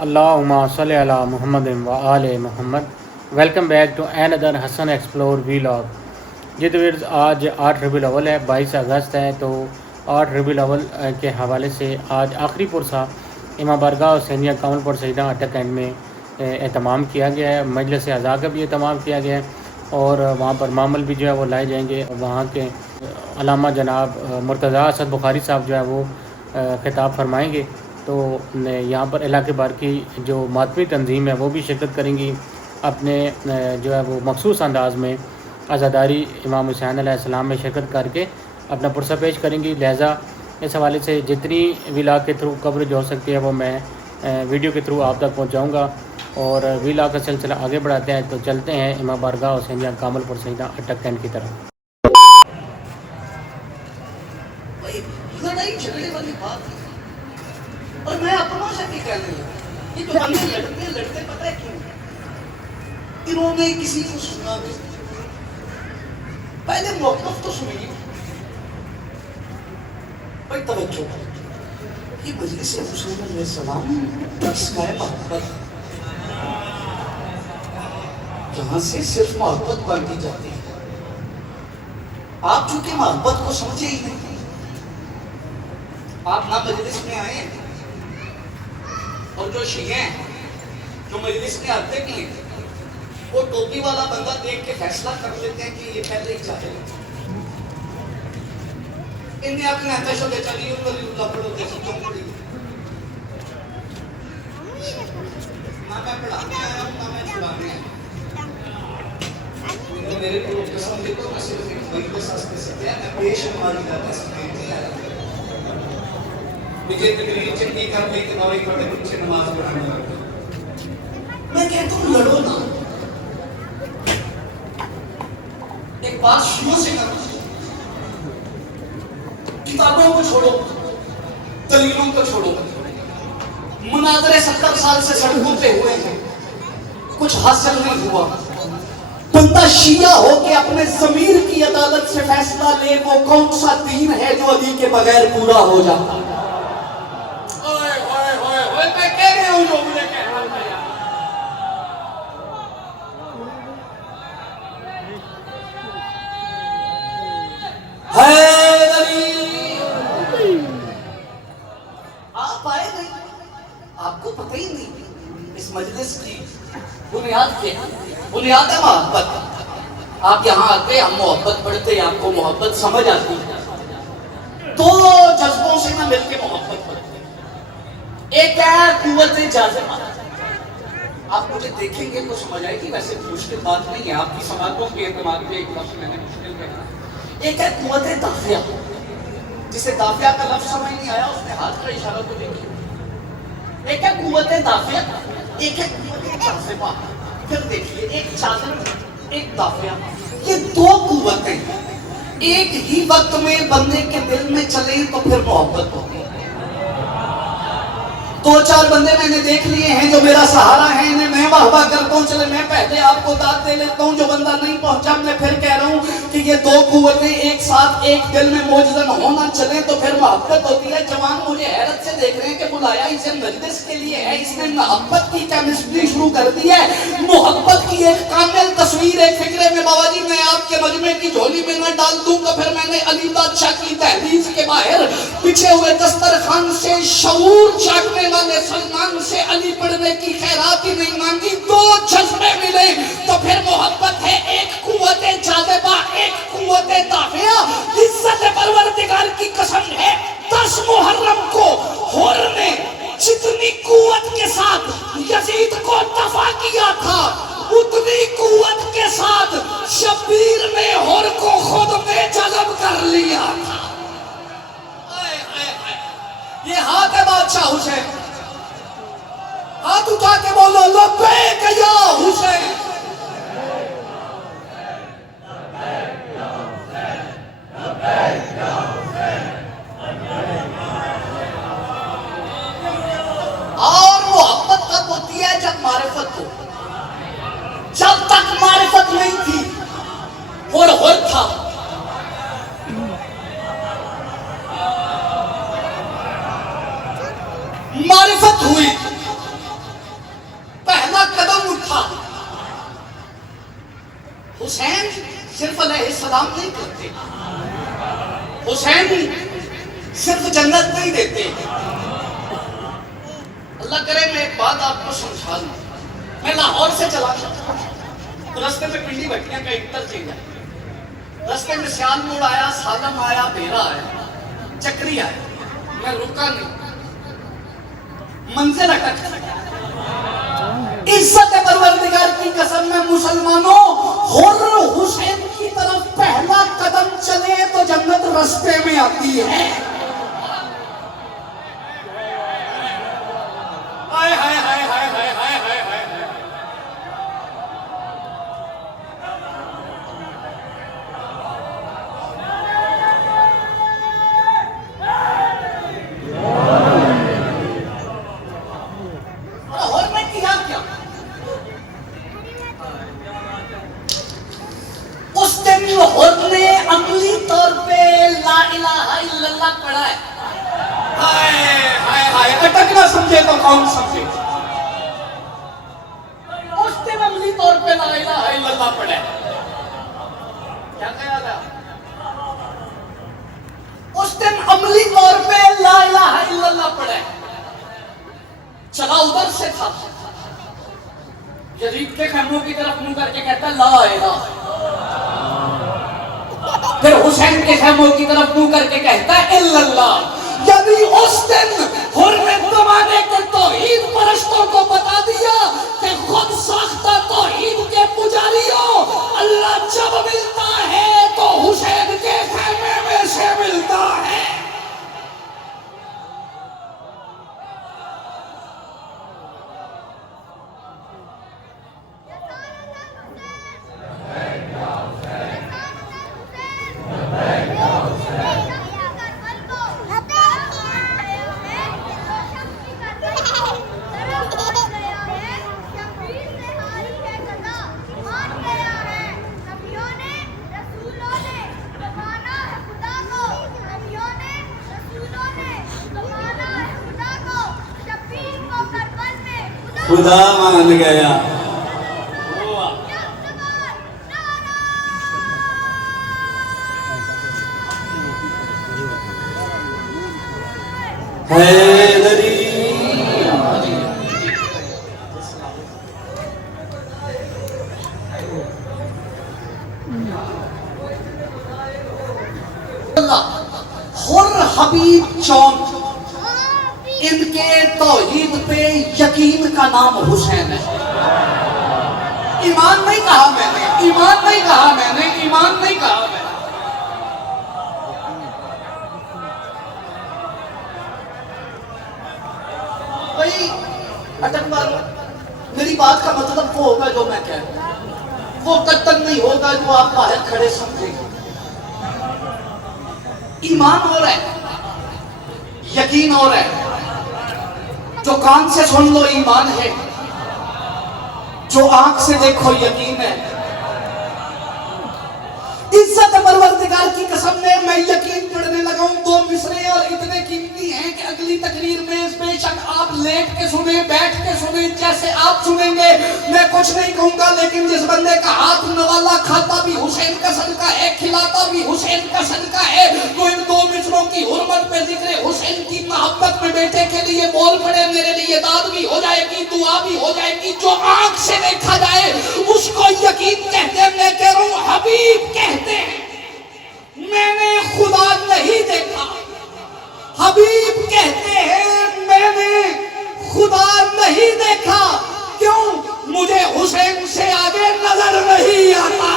अल्लाहुम्मा सल्लि अला मुहम्मद व आले Muhammad. Welcome back to another Hasan explore vlog. जी तो व्यूअर्स, आज 8 रबीउल अव्वल है, 22 अगस्त है। तो 8 रबीउल अव्वल के हवाले से आज आखिरी पुरसा इमाम बारगाह हुसैनिया कामलपुर सईदा अटक कैंट में एहतमाम किया गया है। मजलिस अज़ा का भी एहतमाम किया गया है और वहाँ पर मामल भी जो है वो लाए जाएंगे। वहाँ के अलामा जनाब मुर्तज़ा असद बुखारी साहब जो है वो खिताब फरमाएँगे। तो यहाँ पर इलाके भर की जो मातमी तंजीम है वो भी शिरकत करेंगी, अपने जो है वो मखसूस अंदाज में अज़ादारी इमाम हुसैन अलैहिस्सलाम में शिरकत करके अपना पुरसा पेश करेंगी। लिहाजा इस हवाले से जितनी विलाग के थ्रू कवरेज हो सकती है वो मैं वीडियो के थ्रू आप तक पहुँचाऊँगा। और विलाग का सिलसिला आगे बढ़ाते हैं, तो चलते हैं इमाम बारगाह हुसैनिया कामलपुर सईदा अटक कैंट की तरफ। लड़ाई झगड़े वाली बात है। और मैं अपनों से भी कहने लगा, ये जो बंदे लड़ते पता है क्यों? इन्होंने किसी को सुना नहीं। पहले मौक़िफ़ तो सुनिए भाई, तवज्जो। ये मजलिस हुसैन अलैहिस्सलाम इसका है मोहब्बत, जहां से सिर्फ मोहब्बत बांटी जाती है। आप चूंकि मोहब्बत को समझे ही नहीं, आप ना मजलिस में आए। और जो शिये हैं, जो मजलिस में आते नहीं, वो टोपी वाला बंदा देख के फैसला कर लेते हैं कि ये पहले ही चाहे। इन्हें अपने आकाश होते चलिए पढ़ो जैसे क्यों पढ़ी ना मैं पढ़ाने आया हूँ ना मैं छुड़ाने आया। मेरे को कसम देखो, मैं सिर्फ एक वही के साथ से मैं पेश हमारी जाता है नहीं आया। मुझे तकरीर चंगी कर ली कि नौवीं थोड़े पीछे नमाज पढ़ाने लगा। मैं कहता हूँ लड़ो ना, एक बात शुरू से करो, किताबों को छोड़ो, दलीलों को छोड़ो। मुनाज़रे 70 साल से सड़कों पे हुए हैं, कुछ हासिल नहीं हुआ। बंदा शिया हो के अपने ज़मीर की अदालत से फैसला ले, वो कौन सा दीन है जो अली के बगैर पूरा हो जाता है? मैं कह रहा हूं जो मुझे कह रहा हूं। आप आए नहीं, आपको पता ही नहीं इस मजलिस की बुनियाद क्या है। बुनियाद है मोहब्बत। आप यहाँ आते, हम मोहब्बत पढ़ते, आपको मोहब्बत समझ आती है। दो जज्बों से ना मिलकर मोहब्बत पढ़ते। एक है कुव्वत जाज़िमा, आप मुझे देखेंगे तो समझ आएगी, वैसे मुश्किल बात नहीं है, आपकी समातों के एतमाद पे एक लफ्ज़ मैंने मुश्किल कहा। एक है कुव्वत दाफिया, जिसे दाफिया का लफ्ज़ समझ नहीं आया उसने हाथ का इशारा तो देखिए। एक है कुव्वत दाफिया, एक है कुव्वत जाज़िमा। फिर देखिए, एक जाज़िम एक दाफिया, ये दो कुव्वतें एक ही वक्त में बंदे के दिल में चले तो फिर मोहब्बत होगी। दो चार बंदे मैंने देख लिए हैं जो मेरा सहारा है, इन्हें मैं वाहवा करता हूँ, चले मैं पहले आपको दाद दे लेता हूँ। जो बंदा नहीं पहुंचा, मैं फिर कह रहा हूँ कि ये दो कुव्वतें एक साथ एक दिल में मौजूद होना चले तो फिर मोहब्बत होती है। जवान मुझे हैरत से देख रहे हैं कि बुलाया इसे मजलिस के लिए है, इसने मोहब्बत की केमिस्ट्री शुरू कर दी है। मोहब्बत की एक कामिल तस्वीर एक फिक्रे में बाबा जी मैं आपके मजमे की झोली में न डाल दूं तो फिर मैंने अली बादशाह की दहलीज के बाहर बिछे हुए दस्तरखान से शऊर चाटने वाले सलमान से अली पढ़ने की खैरात ही नहीं मांगी। दो जज्बे मिले तो फिर मोहब्बत है। एक कुव्वत जाज़िबा, एक कुव्वत दाफिया। इज्जत परवरदिगार की कसम है, 10 मुहर्रम को हुर ने जितनी कुव्वत के साथ यजीद को दफा किया था, उतनी कुव्वत के साथ शब्बीर ने हुर को खुद में जज़ब कर लिया था। ये हाथ है बादशाह हुसैन, हाथ उठा के बोलो लब्बैक या हुसैन। और मोहब्बत कब होती है? जब मारिफत हो। जब तक मारिफत नहीं थी हुर था। मारिफत हुई हुसैन सिर्फ अलैहिस्सलाम नहीं करते, हुसैन सिर्फ जन्नत नहीं देते। अल्लाह करे मैं एक बात आपको समझा दूं। मैं लाहौर से चला तो रास्ते में पिंडी भट्टियां का इंटरचेंज है, रास्ते में सियाल मोड़ आया, सालम आया, बेरा आया, चक्री आया, मैं रुका नहीं, मंजिल अटक। इज्जत परवरदिगार की कसम में मुसलमानों, हुर्र हुसैन की तरफ पहला कदम चले तो जन्नत रास्ते में आती है। हाय हाय हाय हाय हाय हाय हाय हाय। और मैं किया क्या? उस दिन लाहौर ने अमली तौर पे ला इलाहा इल्लल्लाह पढ़ा है। हाय हाय हाय, अटक ना समझे तो कौन समझे। उस दिन अमली तौर पे ला इलाहा इल्लल्लाह पढ़ा है। क्या ख्याल है? उस दिन अमली तौर पे ला इलाहा इल्लल्लाह पढ़ा है। चला उधर से था, यजीद के खैमों की तरफ मुंह करके कहता ला इलाहा, फिर हुसैन के खैमों की तरफ मुंह करके कहता है इल्लल्लाह। यदि उस दिन हुर्र ज़माने के तौहीद परस्तों को बता दिया कि खुद साख्ता तौहीद के पुजारियों, अल्लाह जब मिलता है तो हुसैन के खैमे में से मिलता है। खुदा मान गया। हैदरी हुर्र हबीब चौक, इनके तौहीद पे यकीन का नाम हुसैन है। ईमान नहीं कहा मैंने, ईमान नहीं कहा मैंने, ईमान नहीं कहा मैंने। भाई अटक मारो, मेरी बात का मतलब वो होगा जो मैं कह रहा हूं, वो कत्तन नहीं होगा जो आप बाहर खड़े समझेंगे। ईमान और है, यकीन और है। जो कान से सुन लो ईमान है, जो आंख से देखो यकीन है। इज्जत परवरदिगार की कसम में मैं यकीन पढ़ने लगा हूं। दो मिसरे और इतने कीमती हैं कि अगली तकरीर में बेशक आप लेट के सुने, बैठ के सुने, जैसे आप सुनेंगे। मैं कुछ नहीं कहूंगा, लेकिन जिस बंदे का हाथ नवाला खाता भी हुसैन का सदका है, खिलाता भी हुसैन का सदका है, तो इन दो मिसरों की हुर्मत पे जिक्र हुसैन की मोहब्बत में बेटे के लिए बोल पड़े, मेरे लिए दाद भी हो जाएगी, दुआ भी हो जाएगी। जो आंख से देखा जाए उसको यकीन कहते हैं। मैं कह रहा हूं हबीब कहते हैं मैंने खुदा नहीं देखा। हबीब कहते हैं मैंने खुदा नहीं देखा। क्यों? मुझे हुसैन से आगे नजर नहीं आता।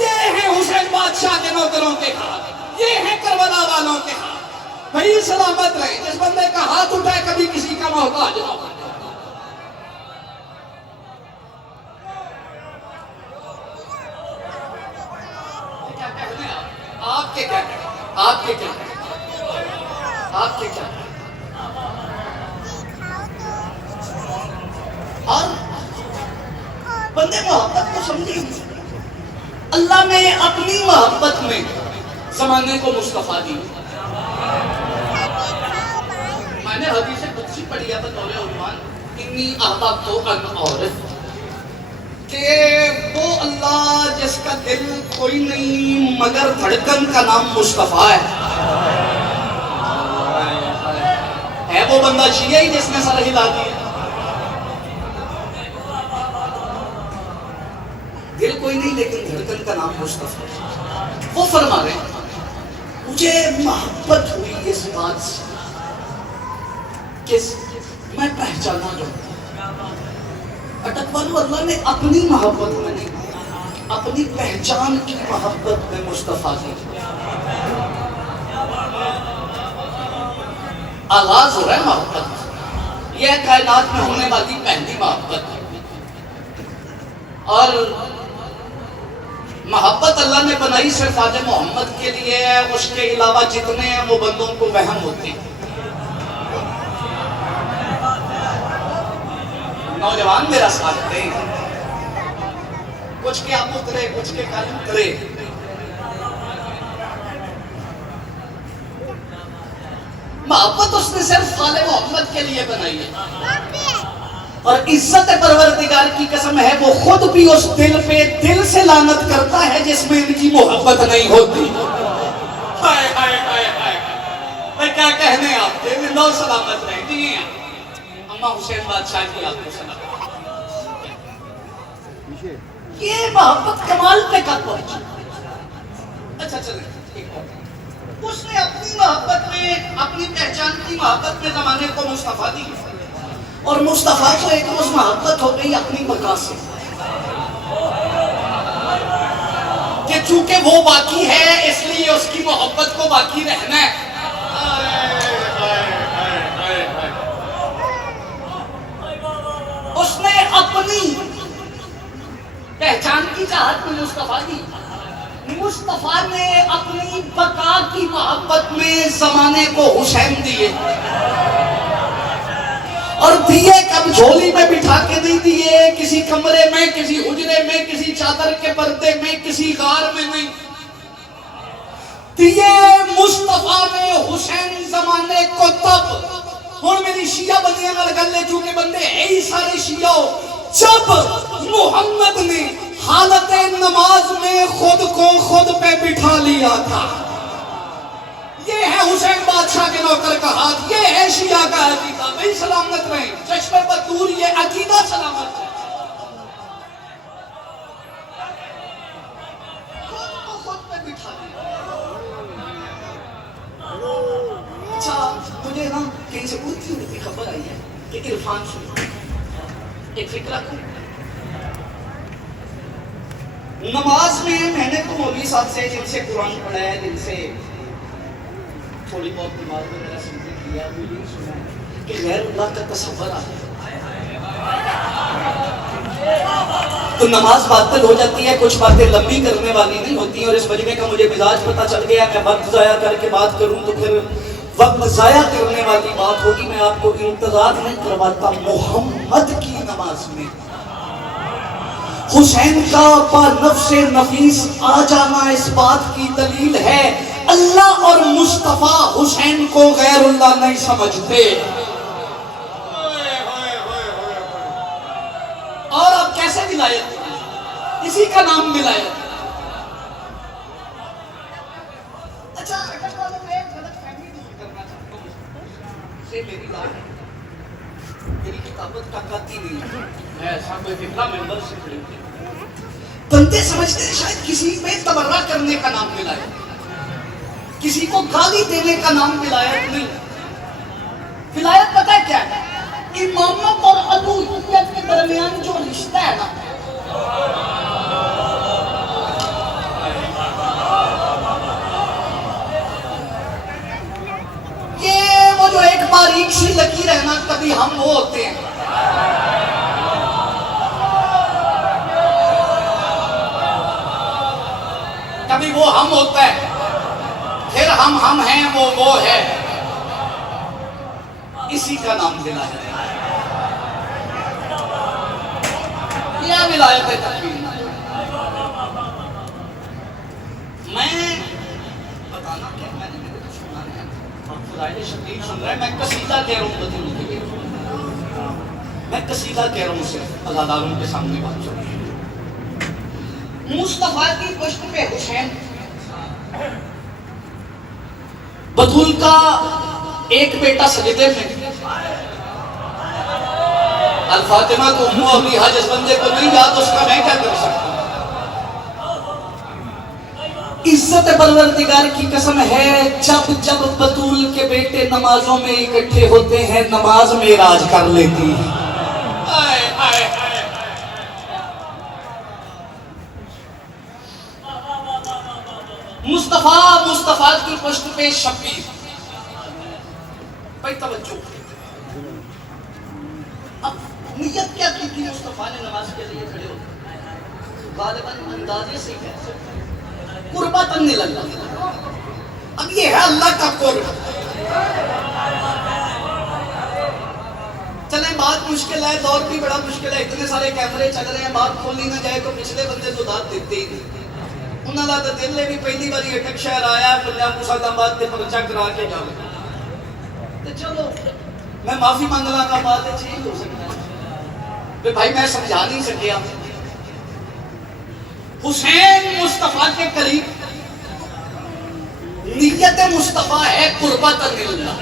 ये है हुसैन बादशाह के नौकरों के हाथ, ये है करबला वालों के हाथ। भाई सलामत रहे जिस बंदे का हाथ उठाए कभी किसी का मोहताज ना हो। आपके क्या आपके क्या आपके क्या और बंदे मोहब्बत को समझिए। अल्लाह ने अपनी मोहब्बत में जमाने को मुस्तफा दी। मैंने हदीस कुदसी पढ़ी है बतौर उन्वान, इन्नी अहबब्तु अन औरत, कि वो अल्लाह जिसका दिल कोई नहीं मगर धड़कन का नाम मुस्तफा है वो बंदा शिया ही जिसने सर हिला दिया। दिल कोई नहीं लेकिन धड़कन का नाम मुस्तफा। वो फरमा रहे मुझे मोहब्बत हुई इस बात से कि मैं पहचाना जो अटकवालू अल्लाह ने अपनी मोहब्बत में नहीं, अपनी पहचान की मोहब्बत में मुस्तफा की आगाज हो रहा है मोहब्बत। यह कायनात में होने वाली पहली मोहब्बत और मोहब्बत अल्लाह ने बनाई सिर्फ आज मोहम्मद के लिए है। उसके अलावा जितने हैं वो बंदों को वहम होते हैं। नौजवान मेरा साथ दें, कुछ के आप उतरे कुछ के कल उतरे। मोहब्बत उसने सिर्फ खाले मोहम्मद के लिए बनाई है और इज्जत परवरदिगार की कसम है वो खुद भी उस दिल पे दिल से लानत करता है जिसमें इनकी मोहब्बत नहीं होती। हाय हाय हाय हाय, मैं क्या कहने आपके नौ सलामत रहती हैं। अम्मा हुसैन बादशाह की आपको सलाम। ये मोहब्बत कमाल पे कब पहुंची। अच्छा चले, उसने अपनी मोहब्बत में अपनी पहचान की मोहब्बत में जमाने को मुस्तफा दी और मुस्तफा को एक रोज मोहब्बत हो गई अपनी बका से कि चूंकि वो बाकी है इसलिए उसकी मोहब्बत को बाकी रहना है। उसने अपनी पहचान की चाहत में मुस्तफा दी। मुस्तफा ने अपनी बका की मोहब्बत में जमाने को हुसैन दिए और दिए कब झोली में बिठा के नहीं दिए, किसी कमरे में, किसी हुजरे में, किसी चादर के पर्दे में, किसी गार में नहीं दिए। मुस्तफा ने हुसैन जमाने को तब हुण मेरी शिया बंदियां नाल गल चूंकि बंदे है ही सारे शिया जब मोहम्मद ने हालत नमाज में खुद को खुद पे बिठा लिया था। ये है हुसैन बादशाह के नौकर का हाथ, ये है शिया का अकीदा। भाई सलामत रहे, चश्मे पर दूर ये अकीदा सलामत है। खुद को खुद पे बिठा लिया। अच्छा मुझे ना कहीं से उड़ती उड़ती खबर आई है कि इरफान सुन एक फिक्र रखो। नमाज में मैंने तो मौलवी साहब से जिनसे कुरान पढ़ा है, जिनसे थोड़ी बहुत नमाज वगैरह सुनते किया, वो ये सुना है कि गैर अल्लाह का तसव्वुर आता है तो नमाज बातिल हो जाती है। कुछ बातें लंबी करने वाली नहीं होती और इस मजमे का मुझे मिजाज पता चल गया। मैं वक्त ज़ाया करके बात करूं तो फिर वक्त ज़ाया करने वाली बात होगी। मैं आपको इंतजार नहीं करवाता। मोहम्मद की नमाज में हुसैन का नफ्से नफीस आ जाना इस बात की दलील है अल्लाह और मुस्तफा हुसैन को गैरुल्लाह नहीं समझते। और अब कैसे विलायत, इसी का नाम विलायत। अच्छा मेरी बात मेरी किताबत का काती नहीं है, ऐसा कोई फिक्रा मेंबर से खरीदते बंदे समझते हैं शायद किसी पे तबर्रा करने का नाम विलायत, किसी को गाली देने का नाम विलायत नहीं। विलायत पता है क्या है? इमामत और अबूयत के दरमियान जो रिश्ता है ना, ये वो जो एक बारीक सी लकीर है ना, कभी हम वो होते हैं, कभी वो हम होता है, फिर हम हैं, वो है। इसी का नाम विलायत है। यह विलायत है तकबीर। मैं बताना क्या, मैंने कुछ सुना है, आप खुदाई शकील सुन रहे हैं। मैं कसीदा कह रहा हूँ, मैं कसीदा कह रहा हूँ, सिर्फ अज़ादारों के सामने बात सुन। मुस्तफा की पुष्ट पे हुसैन। बतूल का एक बेटा सजदे में, अल फातिमा को उम्मो अबीहा, जिस बंदे को नहीं याद उसका मैं क्या कर सकता। इज्जत परवरदिगार की कसम है, जब जब बतूल के बेटे नमाजों में इकट्ठे होते हैं, नमाज में राज कर लेती है। मुस्तफा मुस्तफा की पुष्ट पे शब्बीर। भाई तवज्जो, अब नियत क्या की थी मुस्तफा ने नमाज के लिए खड़े होकर? गालिबन अंदाजे से है कुर्बतन लिल्लाह। अब ये है अल्लाह का कुर्ब। चले बात मुश्किल है, दौर भी बड़ा मुश्किल है, इतने सारे कैमरे चल रहे हैं, बात खोली ना जाए तो पिछले बंदे तो दाद देते ही नहीं। उन्होंने तो दिल ने भी पहली बार अटक शहर आया, पंजाब मुसलमाबाद के पर्चा करा के जाओ तो चलो मैं माफी मंगला का बात चेंज हो सकता है भाई, मैं समझा नहीं सकिया। हुसैन मुस्तफा के करीब, नियत मुस्तफा है कुर्बतन लिल्लाह।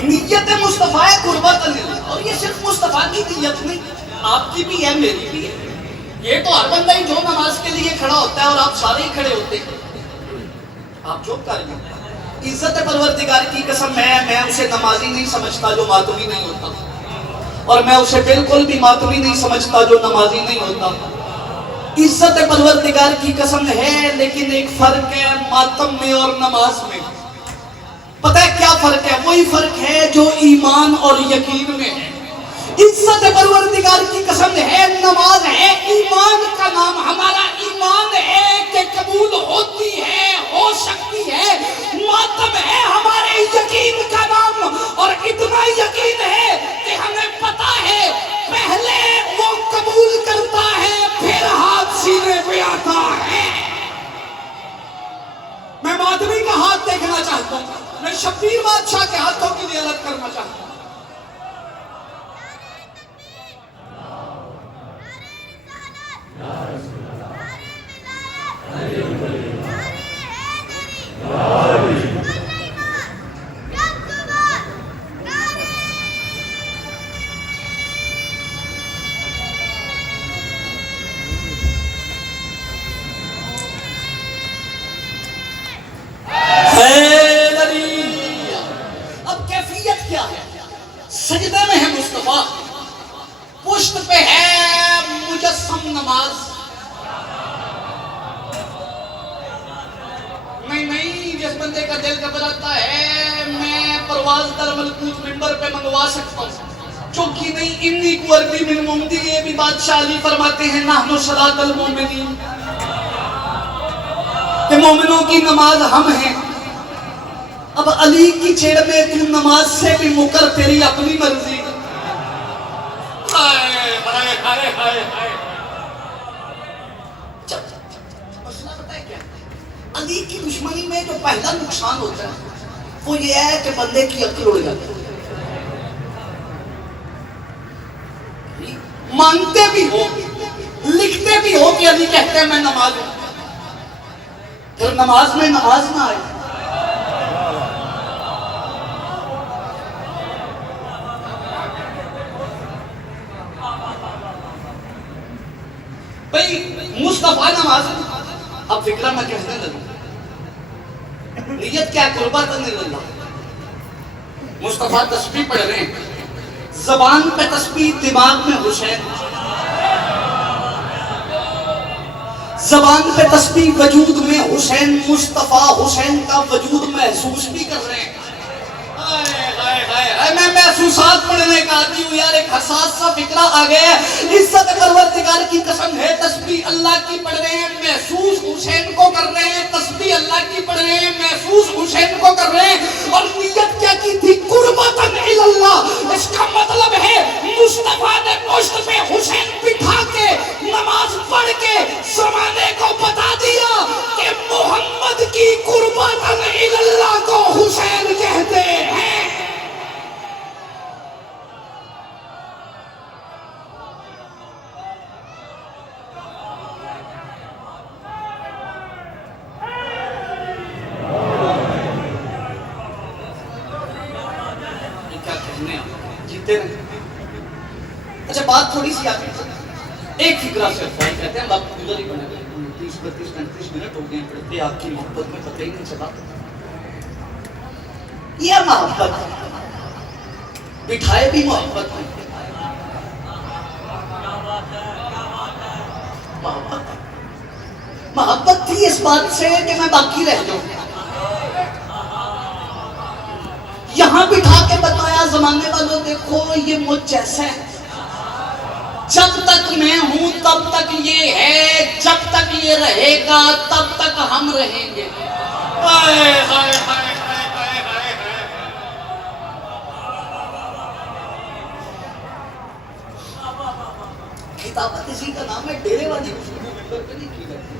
नियत मुस्तफा है कुर्बतन लिल्लाह। और ये सिर्फ मुस्तफा की नियत नहीं, आपकी भी है, मेरी भी है। ये तो हर बंदा ही जो नमाज के लिए खड़ा होता है, और आप सारे ही खड़े होते हैं, आप जो कर लें। इज्जत परवरदिगार की कसम, मैं उसे नमाजी नहीं समझता जो मातमी नहीं होता, और मैं उसे बिल्कुल भी मातमी नहीं समझता जो नमाजी नहीं होता। इज्जत परवरदिगार की कसम है, लेकिन एक फर्क है मातम में और नमाज में। पता है क्या फर्क है? वही फर्क है जो ईमान और यकीन में है। इज्जत परवरदिगार की कसम है, नमाज है ईमान का नाम। हमारा ईमान है कि कबूल होती है, हो सकती है। मातम है हमारे यकीन का नाम, और इतना यकीन है कि हमें पता है पहले वो कबूल करता है, फिर हाथ सीने पे आता है। मैं मातमी का हाथ देखना चाहता हूं, मैं शब्बीर बादशाह के हाथों की जियारत करना चाहता हूं। अब कैफियत क्या है? सजदे में है मुस्तफा, पुष्ट पे है मुजस्सम नमाज। नहीं, जिस बंदे का दिल घबराता है, मैं परवाज दर मलकूत मिंबर पे मंगवा सकता हूँ। चौकी नहीं, इन्नी कुर्बी मिन मुमदी, ये भी बादशाह अली फरमाते हैं, नाहनु सलातुल मोमिनीन, कि मोमिनों की नमाज हम हैं। अब अली की छेड़ में तू नमाज से भी मुकर, तेरी अपनी मर्जी। हाय हाय हाय हाय हाय। मसला पता है क्या? अली की दुश्मनी में जो पहला नुकसान होता है वो ये है कि बंदे की अक्ल उड़ जाती है। मानते भी हो, लिखते भी हो कि अली कहते हैं मैं नमाज हूं, फिर नमाज में नमाज ना आए। भाई मुस्तफा नमाज, अब फिक्रा मैं कहने लगा, नियत क्या? कुर्बतन लिल्लाह। मुस्तफा तस्बीह पढ़ रहे हैं, ज़बान पे तस्बीह, दिमाग में हुसैन। ज़बान पे तस्बीह, वजूद में हुसैन। मुस्तफा हुसैन का वजूद महसूस भी कर रहे हैं। मैं महसूसात पढ़ने का आदमी हूँ यार, एक हसास सा फिक्रा आ गया है। इज्जत परवरदिगार की कसम है, तस्बीह अल्लाह की पढ़ रहे हैं, महसूस हुसैन को कर रहे हैं। तस्बीह अल्लाह की पढ़ रहे हैं, महसूस हुसैन को कर रहे हैं। और नियत क्या की थी? कुर्बतन इल्लल्लाह। इसका मतलब है मुस्तफा ने पुश्त पे हुसैन बिठा के नमाज पढ़ के ज़माने को बता दिया कि मोहम्मद की कुर्बतन इल्लल्लाह को हुसैन कहते हैं। बात थोड़ी सी आती है, एक फिक्रा सिर्फ है, कहते हैं बाप गुजर ही बने 30 32 35 मिनट हो गए पढ़ते आपकी मोहब्बत में पता ही नहीं चला। यह मोहब्बत बिठाए भी मोहब्बत में, मोहब्बत थी इस बात से कि मैं बाकी रह जाऊं। यहां बिठा के बताया जमाने वालों देखो ये मुझ जैसा है, जब तक मैं हूं तब तक ये है, जब तक ये रहेगा तब तक हम रहेंगे। हाय हाय हाय हाय हाय हाय। किताबत इसी का नाम है, डेरेबाजी मेंबर पे नहीं की जाती,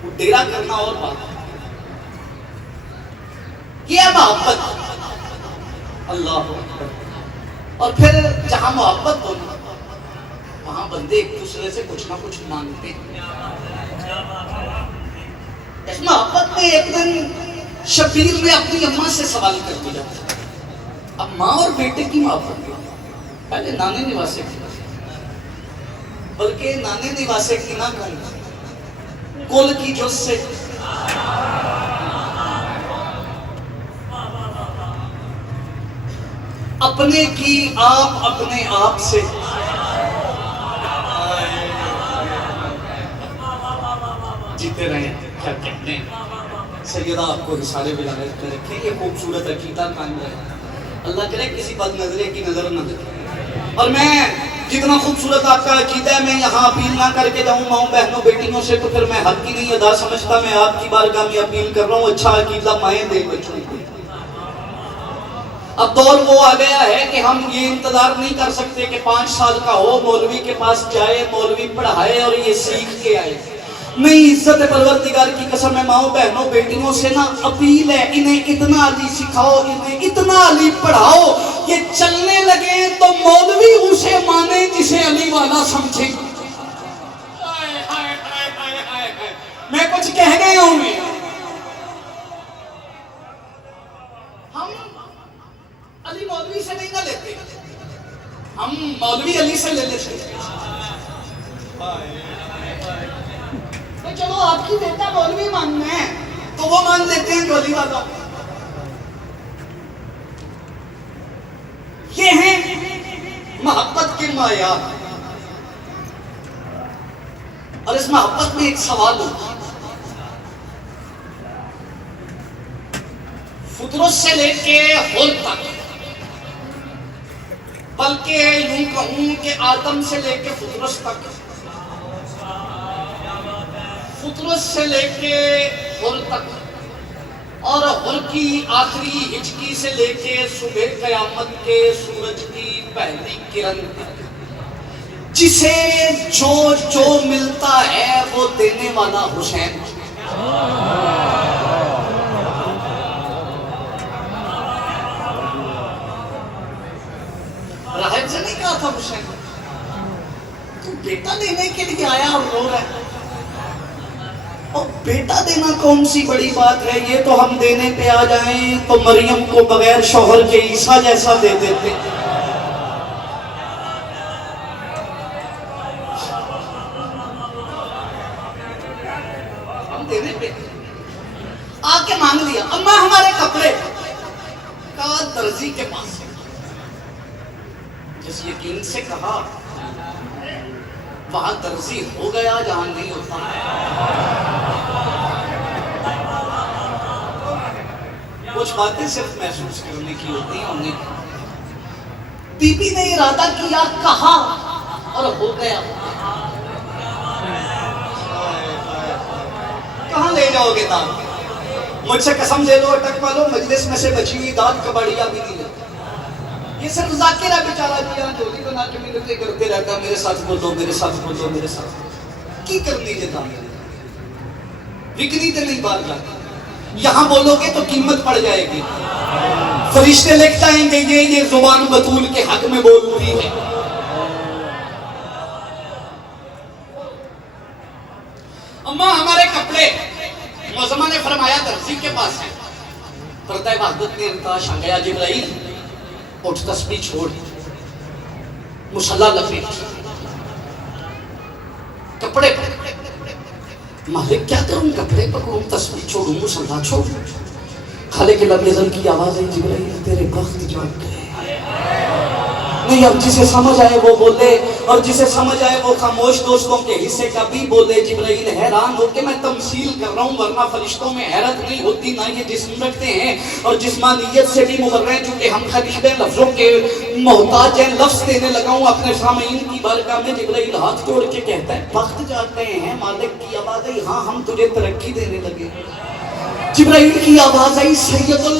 वो डेरा करना और बात। ये मोहब्बत अल्लाह। और फिर जहां मोहब्बत हो वहां बंदे एक दूसरे से कुछ ना कुछ मांगते हैं। इस मोहब्बत में एक दिन शबीर ने अपनी अम्मा से सवाल कर दिया। अब माँ और बेटे की मोहब्बत पहले नाने निवासे की, बल्कि नाने निवासे की ना कहूं, कुल की जुज से। अपने की आप अपने आप से। जीते रहे क्या कहते हैं, सैयदा आपको रिसाले विलायत में रखे, ये खूबसूरत अकीदा कायम रहे, अल्लाह करे किसी बद नजरे की नजर न लगे। और मैं जितना खूबसूरत आपका अकीदा है, मैं यहाँ अपील ना करके जाऊँ माओ बहनों बेटियों से, तो फिर मैं हक की नहीं अदा समझता। मैं आपकी बारगाह में अपील कर रहा हूँ, अच्छा अकीदा माएँ दे बच्चों को। अब दौर वो आ गया है कि हम ये इंतजार नहीं कर सकते कि 5 साल का हो, मौलवी के पास जाए, मौलवी पढ़ाए और ये सीख के आए। नहीं, इज्जत परवरदिगार की कसम है, माओ बहनों बेटियों से ना अपील है, इन्हें इतना अली सिखाओ, इन्हें इतना अली पढ़ाओ, ये चलने लगे तो मौलवी उसे माने जिसे अली वाला समझे। मैं कुछ कह गया हूं, हम अली मौलवी से नहीं ना लेते, हम मौलवी अली से ले लेते। तो चलो आपकी बेटा मौलवी मानना है तो वो मान लेते हैं अली वाला। ये है मोहब्बत के मायार। और इस मोहब्बत में एक सवाल होता है, फुतरत से लेके हुल तक, बल्कि यूं कहूं कि आदम से लेके फुतरत तक, फुतरत से लेके हुल तक, और हुल की आखिरी हिचकी से लेके सुबह कयामत के सूरज की पहली किरण तक, जिसे जो जो मिलता है वो देने वाला हुसैन। राहिब से नहीं कहा था हुसैन तू बेटा देने के लिए आया और रो रहा है? और बेटा देना कौन सी बड़ी बात है, ये तो हम देने पे आ जाएं तो मरियम को बगैर शौहर के ईसा जैसा दे देते। हम देने पे आके मांग लिया, अम्मा हमारे कपड़े का दर्जी के पास है। जिस यकीन से कहा वहां दर्जी हो गया जहां नहीं होता। कुछ बातें सिर्फ महसूस करने की होती हैं, उन्हें बीबी ने इरादा किया, कहा और हो गया। कहां ले जाओगे दाद? मुझसे कसम ले लो, अटक वालों, मजलिस में से बची हुई दाद कबाड़िया भी नहीं लेता। ये सिर्फ जाकिरा बेचारा दिया झोली बना के मिलते करते रहता, मेरे साथ बोलो, मेरे साथ बोलो, मेरे साथ की करनी देता, बिकनी तो नहीं बात जाती। यहां बोलोगे तो कीमत पड़ जाएगी, फरिश्ते लिख जाएंगे ये जुबान बतूल के हक में बोलती है। अम्मा हमारे कपड़े, मौसमा ने फरमाया दर्जी के पास है। पर्दा वहदत ने इंताश आ गया, जिब्राइल उठ तस्बीह छोड़। मुसल्ला लपेट, कपड़े मालिक क्या करूं, कपड़े पकड़ूं, तस्वीर छोड़ूं, मुसल्ला छोड़ूं। खालिक लबेज़ल की आवाज़ है, जिब्राइल तेरे वक्त जाग गए। नहीं, अब जिसे समझ आए वो बोले और जिसे समझ आए वो खामोश दोस्तों के हिस्से का भी बोले। जिब्राइल हैरान हो के, मैं तमसील कर रहा हूँ, वरना फरिश्तों में हैरत नहीं होती, ना ये जिस्म रखते हैं और जिस्मानियत से भी मुबर्रह हैं, चूंकि हम खरीदे लफ्जों के मोहताज हैं। लफ्ज देने लगा हूँ अपने सामईन की बारगाह में। जिब्राइल हाथ जोड़ के कहता है, वक्त जाग गए हैं, मालिक की आवाज़ आई, हाँ हम तुझे तरक्की देने लगे। जिब्राइल की आवाज आई, सैयदुल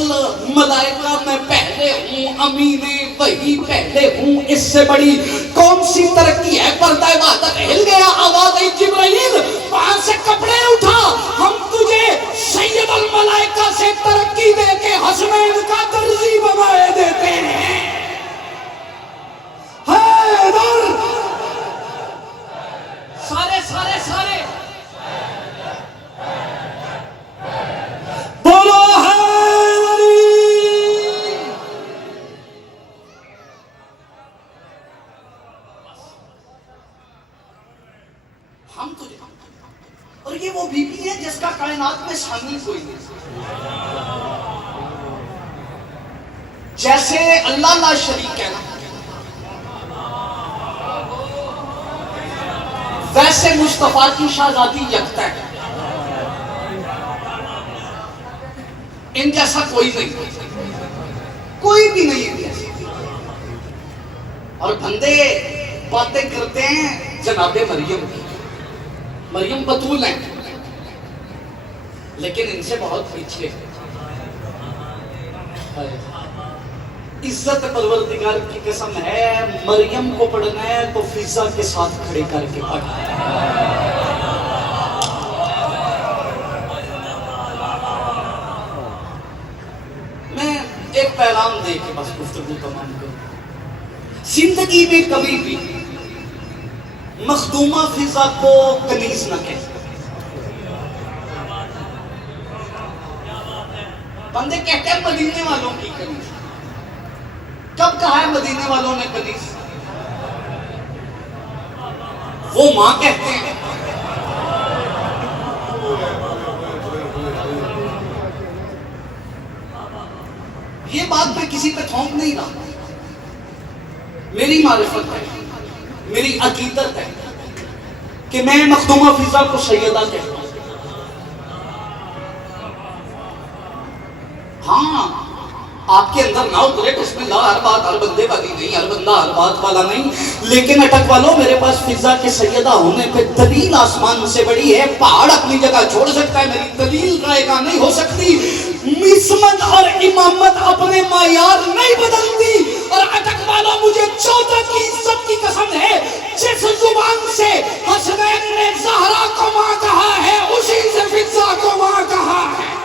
मलाइका मैं पहले हूँ, अमीने वही पहले हूँ, इससे बड़ी कौन सी तरक्की है। पर्दा वहदत हिल गया, आवाज आई, जिब्राइल वहां से कपड़े उठा, हम तुझे सैयदुल मलाइका से तरक्की देके हसनैन का दर्जी बनाए देते हैं। सारे सारे सारे हम तुझे, और ये वो बीबी है जिसका कायनात में शामिल कोई नहीं। जैसे अल्लाह ला शरीक है ना, वैसे मुस्तफा की शाहजादी यकता है, इन जैसा कोई नहीं, कोई भी नहीं है। और बंदे बातें करते हैं जनाबे मरियम की, मरियम बतूल है लेकिन इनसे बहुत पीछे। इज्जत परवरदिगार की कसम है, मरियम को पढ़ना है तो फिजा के साथ खड़े करके पढ़ना। मैं एक पैगाम दे के बस गुफ्तगू तमाम करूं। जिंदगी में कभी भी मखदूमा फिजा को कनीज न कहे। बंदे कहते हैं मदीने वालों की कनीज, कब कहा है मदीने वालों ने कनीज? वो मां कहते हैं। ये बात मैं किसी पे थोप नहीं रहा, मेरी मारिफत है, मेरी अकीदत है कि मैं मखदूमा फिजा को सैयदा कहता हूं। हाँ, आपके अंदर ना उतरे बिस्मिल्लाह, हर बात हर बंदे वाली नहीं, हर बंदा हर बात वाला नहीं, लेकिन अटक वालों मेरे पास फिजा के सैयदा होने पे दलील आसमान से बड़ी है। पहाड़ अपनी जगह छोड़ सकता है, मेरी दलील रायगा नहीं हो सकती। मिसमत और इमामत अपने मायार नहीं बदलती। और अटक वालों, मुझे 14 की इज्जत की कसम है, जिस जुबान से हसनैन ने ज़हरा को मां कहा है, उसी से फिजा को मां कहा है।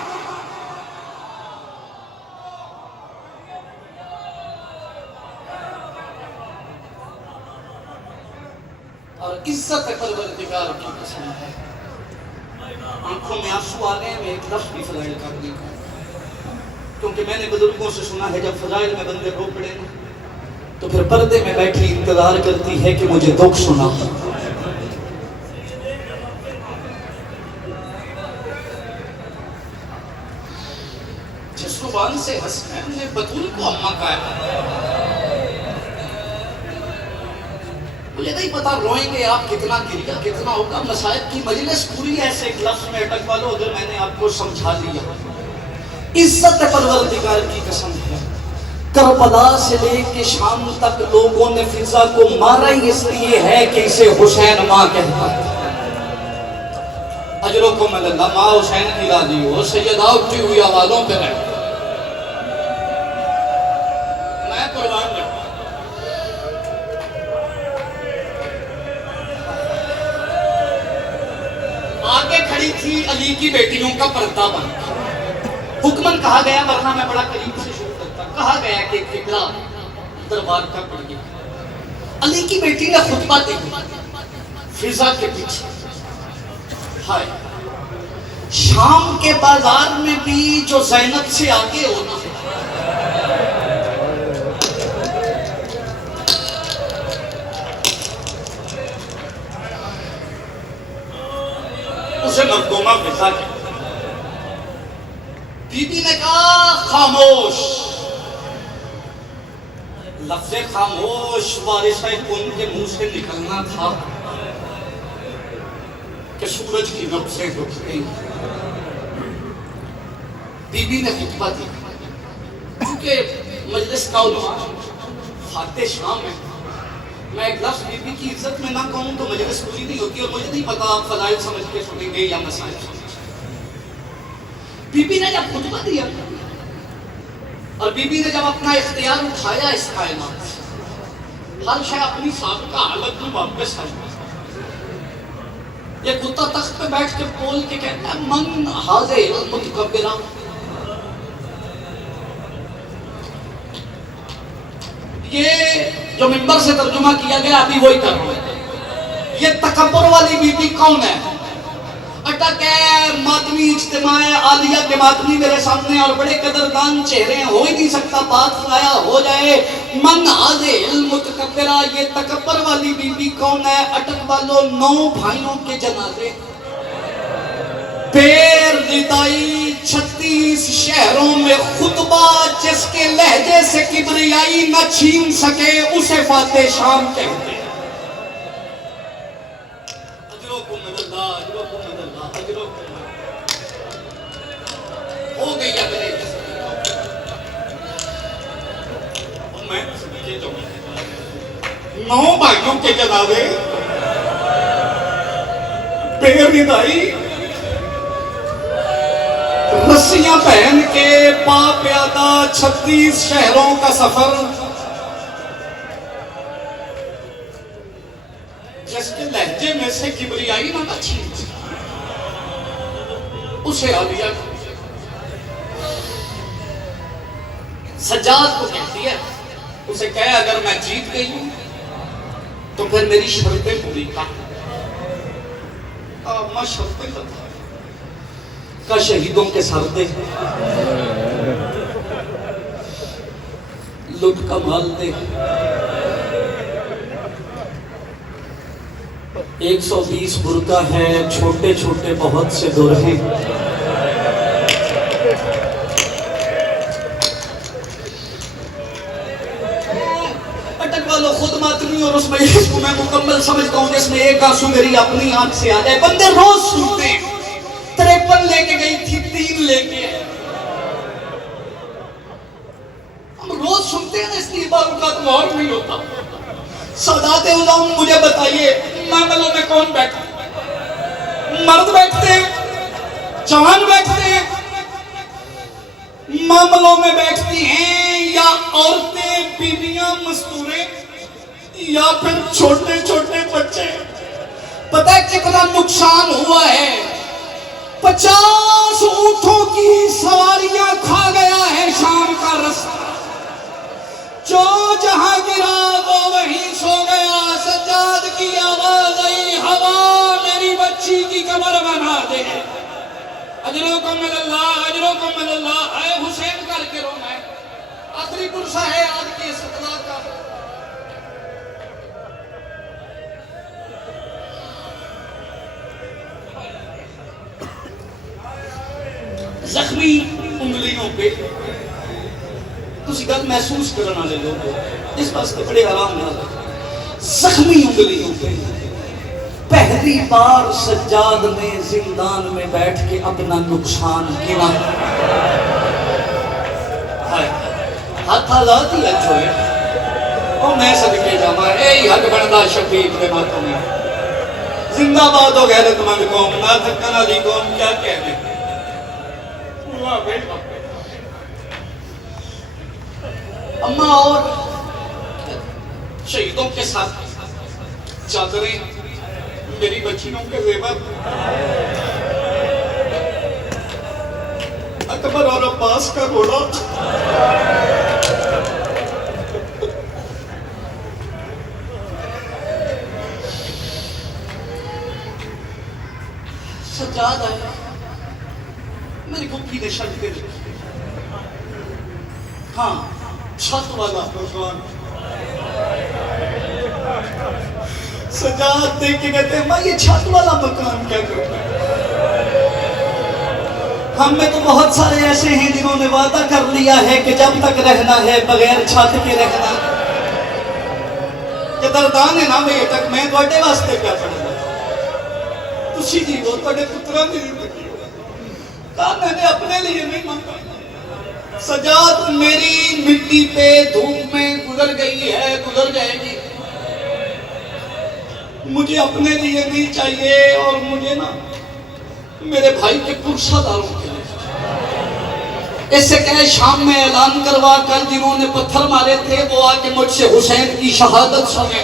और इज्जत परवरदिगार की कसम है, आंखों में आंसू आ गए, मैं एक लफ्ज़ भी फजाइल का नहीं कहूं, क्योंकि मैंने बुजुर्गों से सुना है जब फजाइल में बंदे रो पड़े ना तो फिर पर्दे में बैठी इंतजार करती है कि मुझे दुख सुना। जिस जुबान से हसनैन ने बतूल को अम्मा कहा, मुझे नहीं पता रोएंगे आप कितना, गिरिया कितना होगा। मसाइब की मजलिस पूरी ऐसे एक लफ्ज में अटक वालों, अगर मैंने आपको समझा लिया। इज्जत परवरदिगार की कसम है, करबला से लेके शाम तक लोगों ने फिजा को मारा ही इसलिए है कि इसे हुसैन मां कहता है। अजरों को मल्ला मां हुसैन की राजी हो, सैयदा उठी हुई आवाज़ों पे रहे, मैं कुर्बान रहूं। आगे खड़ी थी अली की बेटियों का पर्दा बन, हुक्मन कहा गया, वरना मैं बड़ा करीब से शुरू करता। कहा गया कि किबला दरबार का पड़ गया। अली की बेटी ने खुतबा दी फिजा के पीछे। हाय, शाम के बाजार में भी जो ज़ैनब से आगे होना है, उसे मखदूमा फिजा कहते हैं। बीबी ने कहा खामोश। लफ्ज़े खामोश वारिस कुन के मुंह से निकलना था कि सूरज की नब्ज़ें रुक गई। बीबी ने खुतबा दी, क्योंकि मजलिस का उन्वान फाते शाम है। मैं एक लफ्ज़ बीबी की इज्जत में ना कहूँ तो मजलिस पूरी नहीं होती, और मुझे नहीं पता आप फजाइल समझ के सुनेंगे या मसाइल समझ। बीबी ने जब खुतबा दिया और बीबी ने जब अपना इख्तियार उठाया इस कायनात से, हर शय अपनी साबिका हालत में वापस आ गई। ये कुत्ता तख्त पे बैठ के बोल के कहता है मन हाज़िर मुतकब्बिरा। ये जो मिंबर से तर्जुमा किया गया अभी वही कर रहा है। ये तकब्बुर वाली बीबी कौन है? अटक है मातमी इज्तिमा आलिया के मातमी मेरे सामने और बड़े कदरदान चेहरे हैं, हो ही नहीं सकता बात लाया हो जाए। मन हाज़िल मुतकब्बिरा, ये तकब्बर वाली बीबी कौन है? अटक वालों 9 भाइयों के जनाजे, पैर रिदाई 36 शहरों में खुतबा, जिसके लहजे से किबरियाई न छीन सके उसे फाते शाम कहते हैं। हो गई अगले और मैं समझे जो 9 भाइयों के जनाजे, बेरिदाई, रस्सियां पहन के पाप्यादा 36 शहरों का सफर, जिसके लहजे में से किबरियाई ना छीन उसे आलिया सज्जाद को कहती है। उसे कहे अगर मैं जीत गई हूं तो फिर मेरी शर्तें पूरी कर। मैं शर्तें बता का शहीदों के सर दे, लुट का माल दे, 120 बुर्का है, छोटे छोटे बहुत से दुर हैं। खुद मातमी और उस मजलिस को मैं मुकम्मल समझता हूँ जिसमें एक आंसू मेरी अपनी आंख से आ जाए। बंदे रोज सुनते हैं, 53 लेके गई थी, 3 लेके। हम रोज सुनते हैं ना, इसलिए बात का तो और नहीं होता। सादात उलम मुझे बताइए, मामलों में कौन बैठा? मर्द बैठते हैं, जवान बैठते हैं, मामलों में बैठती हैं या औरतें, बीवियां, मस्तूरे, या फिर छोटे छोटे बच्चे। पता है कितना नुकसान हुआ है? 50 ऊंटों की सवारियां खा गया है शाम का रास्ता। जो जहां गिरा वो वहीं सो गया। सज्जाद की आवाज आई, हवा मेरी बच्ची की कब्र बना दे। अजरों को मिलल्लाह है हुसैन करके रोना है। आखिरी पुरसा है आज के इस्तक़लाल का। जख्मी उंगलियों पे तुसी गल महसूस करने वाले लोग इस वास्ते बड़े आराम नाल। जख्मी उंगलियों पे पहली बार सज्जाद ने जिंदान में बैठ के अपना नुकसान गिना। हाथ ला दिया जो है वो मैं सदके जावा। यही हक बनता शफीक के बातों में। जिंदाबाद हो गैरतमंद कौम, ना थकन वाली कौम, क्या कहने। अम्मा और शहीदों के साथ चादरें, मेरी बच्चियों के जेवर, अकबर और अब्बास का घोड़ा, सज्जाद आया। मेरी कुप्पी ने शर्त दे दी, हाँ छत वाला मकान। सज्जाद देख के कहते हैं, मैं ये छत वाला मकान क्या करता है? हम में तो बहुत सारे ऐसे हैं जिन्होंने वादा कर लिया है कि जब तक रहना है बगैर छत के रहना। ये दरदान है ना वे तक मैं ਤੁਹਾਡੇ ਵਾਸਤੇ ਪਿਆ ਪੜਦਾ ਤੁਸੀਂ ਜੀਵੋ ਤੁਹਾਡੇ ਪੁੱਤਰਾਂ ਦੀ ਜ਼ਿੰਦਗੀ का मैंने अपने लिए नहीं मांगा। सजाद मेरी मिट्टी पे धूप में गुजर गई है, गुजर जाएगी। मुझे अपने लिए नहीं चाहिए और मुझे ना मेरे भाई के पुरुषादारों के लिए। इससे कहे शाम में ऐलान करवा कर जिन्होंने पत्थर मारे थे वो आके मुझसे हुसैन की शहादत सुने।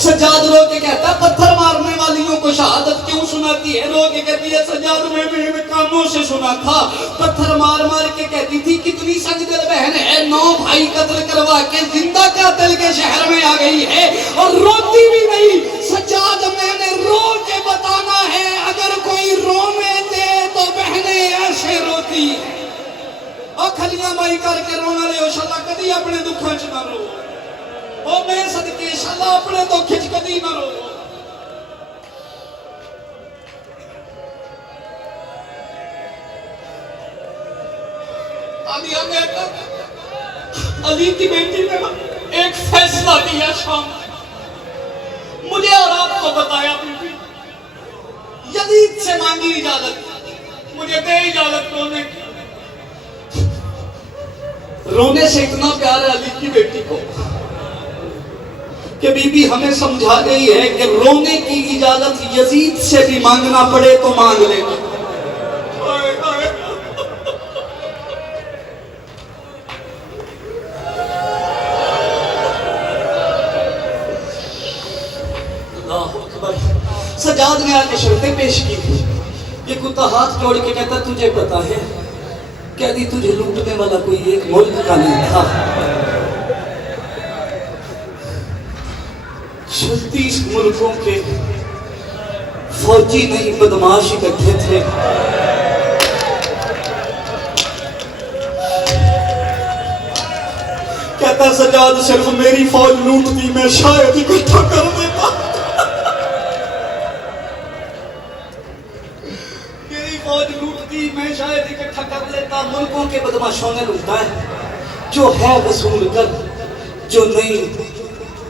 सजाद रो के कहता पत्थर मारने वालियों को शहादत क्यों सुनाती है? रो के कहती है सजाद मैं मेरे कानों से सुना था। पत्थर मार मार के कहती थी कितनी सजदल बहन है, 9 भाई कत्ल करवा के जिंदा कातिल के शहर में आ गई है और रोती भी नहीं। सजाद मैंने रो के बताना है, अगर कोई रोने दे तो बहने ऐसे रोती और खलियां माई करके रोना ले शाला कदी अपने दुखों च ना रो। ओ मैं सदके शाला अपने दुख च कदी ना रो। अली की बेटी ने एक फैसला लिया शाम में, मुझे और आपको बताया बीबी, यजीद से मांगी इजाजत, मुझे दे इजाजत रोने की। रोने से इतना प्यार है अली की बेटी को कि बीबी हमें समझा गई है कि रोने की इजाजत यजीद से भी मांगना पड़े तो मांग लेना। सजाद ने आके शर्तें पेश की। ये कुत्ता हाथ जोड़ के कहता तुझे पता है, कहती तुझे लूटने वाला कोई एक मुल्क का नहीं था, 36 मुल्कों के फौजी नहीं बदमाश इकट्ठे थे। कहता सजाद सिर्फ मेरी फौज लूटती मैं शायद इकट्ठा कर देता। मेरी फौज लूटती मैं शायद इकट्ठा कर लेता। मुल्कों के बदमाशों ने लूटा है, जो है वसूल कर, जो नहीं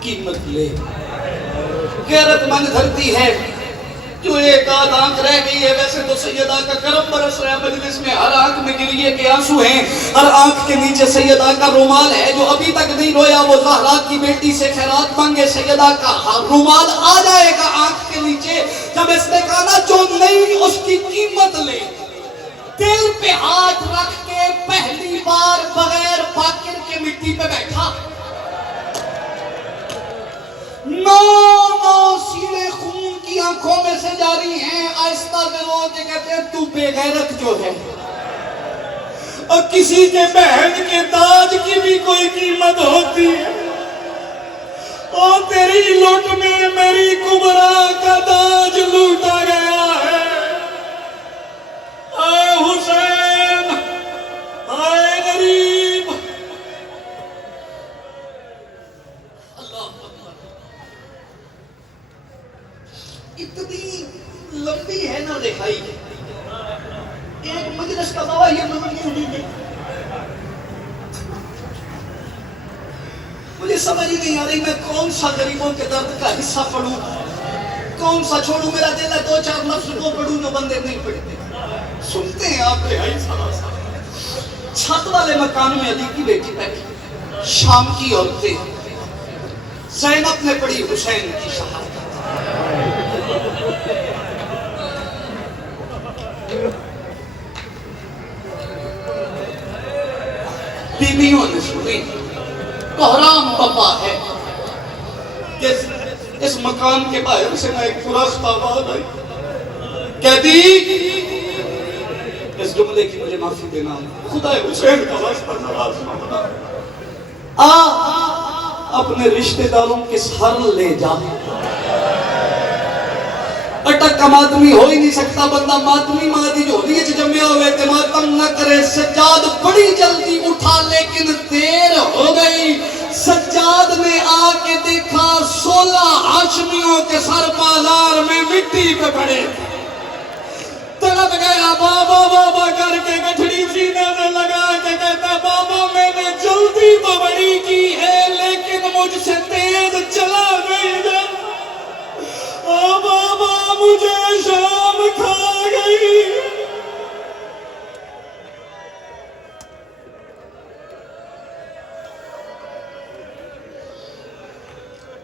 कीमत ले। गैरतमंद धरती है जो एक आध आंख रह गई है। वैसे तो सैयदा का करम बरस रहा है मजलिस में, हर आंख में गिरिए के आंसू हैं, हर आंख के नीचे सैयदा का रुमाल है। जो अभी तक नहीं रोया वो ज़हरा की बेटी से खैरात मांगे, सैयदा का रुमाल आ जाएगा आंख के नीचे। जब इसने कहा ना जो नहीं उसकी कीमत ले, दिल पे हाथ रख के पहली बार बगैर बाकिर के मिट्टी पे बैठा। 9 सीने खून की आंखों में से जारी हैं, आहिस्ता से रो के कहते हैं तू बेगैरत जो है, और किसी के बहन के ताज की भी कोई कीमत होती है। और तेरी लुट में मेरी कुबरा का ताज लूटा गया है। आए हुसैन, आए गरीब। इतनी लंबी है ना लिखाई, एक मजलिस का दवा ये नहीं। मुझे समझ ही नहीं आ रही मैं कौन सा गरीबों के दर्द का हिस्सा पढ़ूं, कौन सा छोड़ूं। मेरा दिल है 2-4 लफ्ज वो पढ़ूं जो बंदे नहीं पढ़ते। सुनते हैं आप रिहाई सारा छत वाले मकान में अली की बेटी बैठी, शाम की औरतें, ज़ैनब ने पढ़ी हुसैन की शहादत। बीवियों ने सुनी कोहराम पपा है। इस मकान के बाहर से ना एक फुरख्त आवाज आई, कहती इस जुमले की मुझे माफी देना, खुदा हुसैन का वास्ता नाराज मत होना। अपने रिश्तेदारों के सर ले जा। अटक का मातमी हो ही नहीं सकता बंदा, मातमी मादी झोली च जम्या हुए ते मातम न करे। सज्जाद बड़ी जल्दी उठा लेकिन देर हो गई। सज्जाद ने आके देखा 16 हाशमियों के सर बाजार में मिट्टी पे पड़े। तरफ गया, बाबा बाबा करके गठड़ी सीने से लगा के कहता, बाबा मैंने जल्दी तो बड़ी की है लेकिन मुझसे तेज चला नहीं गया। ओ बाबा मुझे शाम खा गई।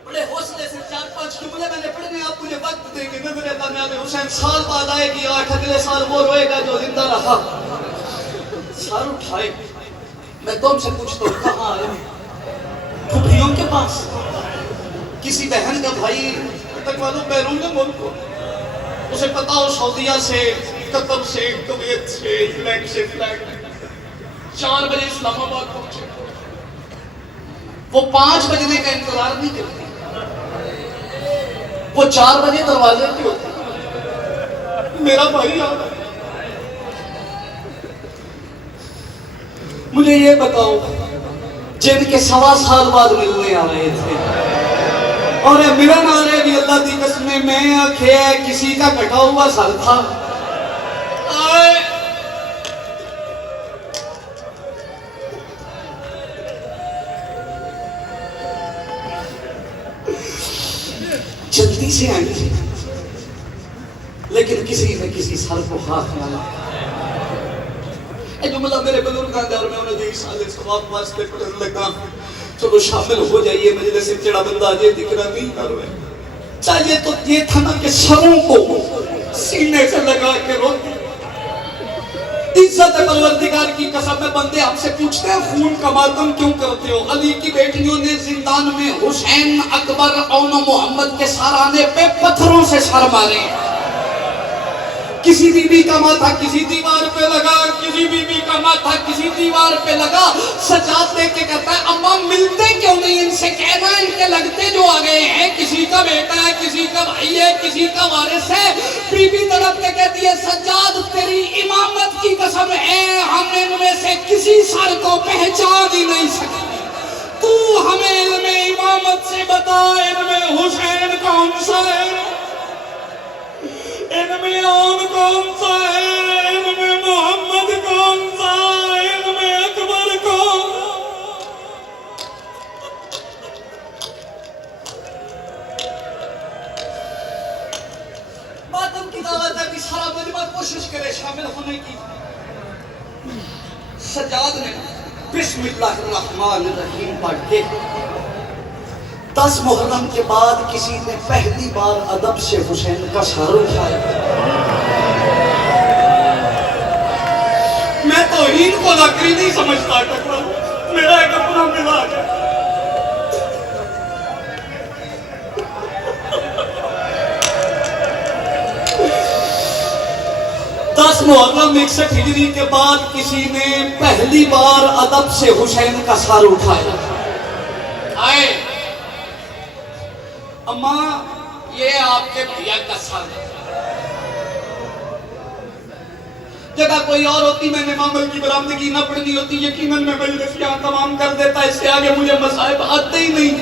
बड़े हौसले से 4-5 जुमले मैंने पढ़ने, आप मुझे वक्त देंगे। नजर अल्लाह हुसैन साल बाद आएगी, 8 अगले साल वो रोएगा जो जिंदा रहा। सर उठाए, मैं तुमसे पूछता हूँ कहाँ आए? फुफियों के पास, किसी बहन का भाई तक वालों बैरून मुल्क को, उसे पता हो सऊदीया से, कतर से, कुवैत से, इंग्लैंड से फ्लाइट 4 बजे इस्लामाबाद पहुंचे। वो 5 बजने का इंतजार नहीं करती, वो 4 बजे दरवाजे पे होती। मेरा भाई आ गया। मुझे ये बताओ, जिनके 1.25 साल बाद मिलने आ रहे थे और मिलन आ रहे भी, अल्लाह की कसम मैं आखे किसी का कटा हुआ सर था। जल्दी से आई थी लेकिन किसी ने किसी सर को हाथ ना लगा। जुमला मेरे बुजुर्ग दौर में उन्हें 20 साल सवाब वास्ते पढ़ने लगा। चलो शामिल हो जाइए मजलिस से, चढ़ा बंदा जे दिखना नहीं कर रहे। चाहिए तो ये था ना कि सरों को सीने से लगा के रोते। इज्जत परवरदिगार की कसम में बंदे आपसे पूछते हैं खून का मातम क्यों करते हो? अली की बेटियों ने जिंदान में हुसैन, अकबर और मोहम्मद के सराहने पे पत्थरों से सर मारे। किसी बीबी का माथा किसी दीवार पे लगा, किसी बीबी का माथा किसी दीवार पे लगा। सजाद देख के कहता है, अम्मा मिलते क्यों नहीं इनसे? कहना इनके लगते जो आ गए हैं, किसी का बेटा है, किसी का भाई है, किसी का वारिस है। बीबी तड़प के कहती है, सजाद तेरी इमामत की कसम है, हम इनमें से किसी सर को पहचान ही नहीं सकते। तू हमें इनमें इमामत से बता, इनमें हुसैन कौन सा है, इनमें ओन कौन सा है, इनमें मोहम्मद कौन सा है, इनमें अकबर कौन? मातम की दावत है कि सारा मजमा कोशिश करे शामिल होने की। सजाद ने बिस्मिल्लाहिर्रहमानिर्रहीम पढ़ के 10 मुहर्रम के बाद किसी ने पहली बार अदब से हुसैन का सर उठाया। मैं तो इनको नकली नहीं समझता, टकरा मेरा एक अपना मिजाज है। मुहर्रम 61 हिजरी के बाद किसी ने पहली बार अदब से हुसैन का सर उठाया। आए अम्मा, ये आपके भैया का सर है। जगह कोई और होती मैंने मामल की बरामदगी न पढ़नी होती, यकीनन मैं मजलिस यहाँ तमाम कर देता। इससे आगे मुझे मसाइब आते ही नहीं।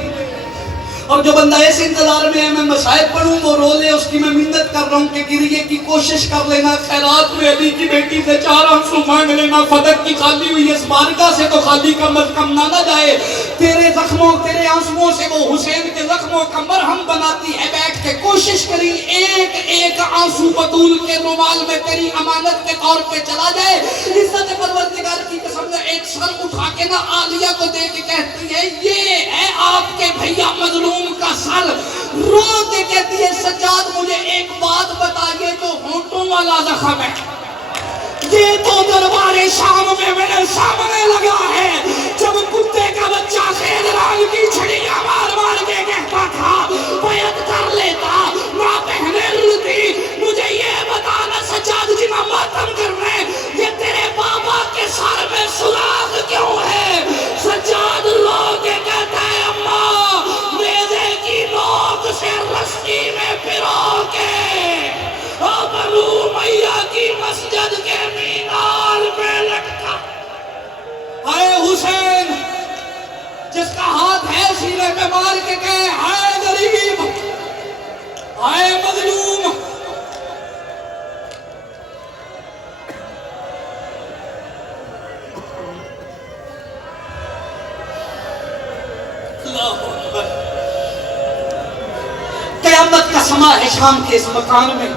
और जो बंदा ऐसे इंतजार में है मैं मसाइब पढ़ूं वो रो ले, उसकी मैं मिन्नत कर रहा हूँ कि गिरिए की कोशिश कर लेना। खैरात में अली की बेटी से 4 आंसू मांग लेना। फदक की खाली हुई इस बारगाह से तो खाली कम अज कम ना जाए। तेरे जख्मों तेरे आंसुओं से वो हुसैन के जख्मों का मरहम बनाती है। बैठ के कोशिश करी एक एक आंसू बतूल के रुमाल में तेरी अमानत के तौर पे चला जाए। इज्जत परवरदिगार की कसम ने एक सर उठा के ना आलिया को दे के कहती है, ये है आपके भैया मजलूम का सर। रो के कहती है, सज्जाद मुझे एक बात बताइए, जो होंठों वाला जख्म है ये तो दरबारे शाम में मेरे सामने लगा है। जब कुत्ते का बच्चा खेदरान की छड़ियां मार मार के कहता था बैत कर लेता, माँ बहने रुलती। मुझे ये बताना सज्जाद जी ना मातम कर रहे, ये तेरे बाबा के सर में सुराख क्यों है? सज्जाद लोग कहता है, अम्मा मेरे की नोक से रस्सी में पिरो के बरू मैया की मस्जिद के मीनार पे लटका। हाय हुसैन, जिसका हाथ है सीने पे मार के कहे, हाय गरीब, हाय मजलूम। कयामत का समा है शाम के इस मकान में।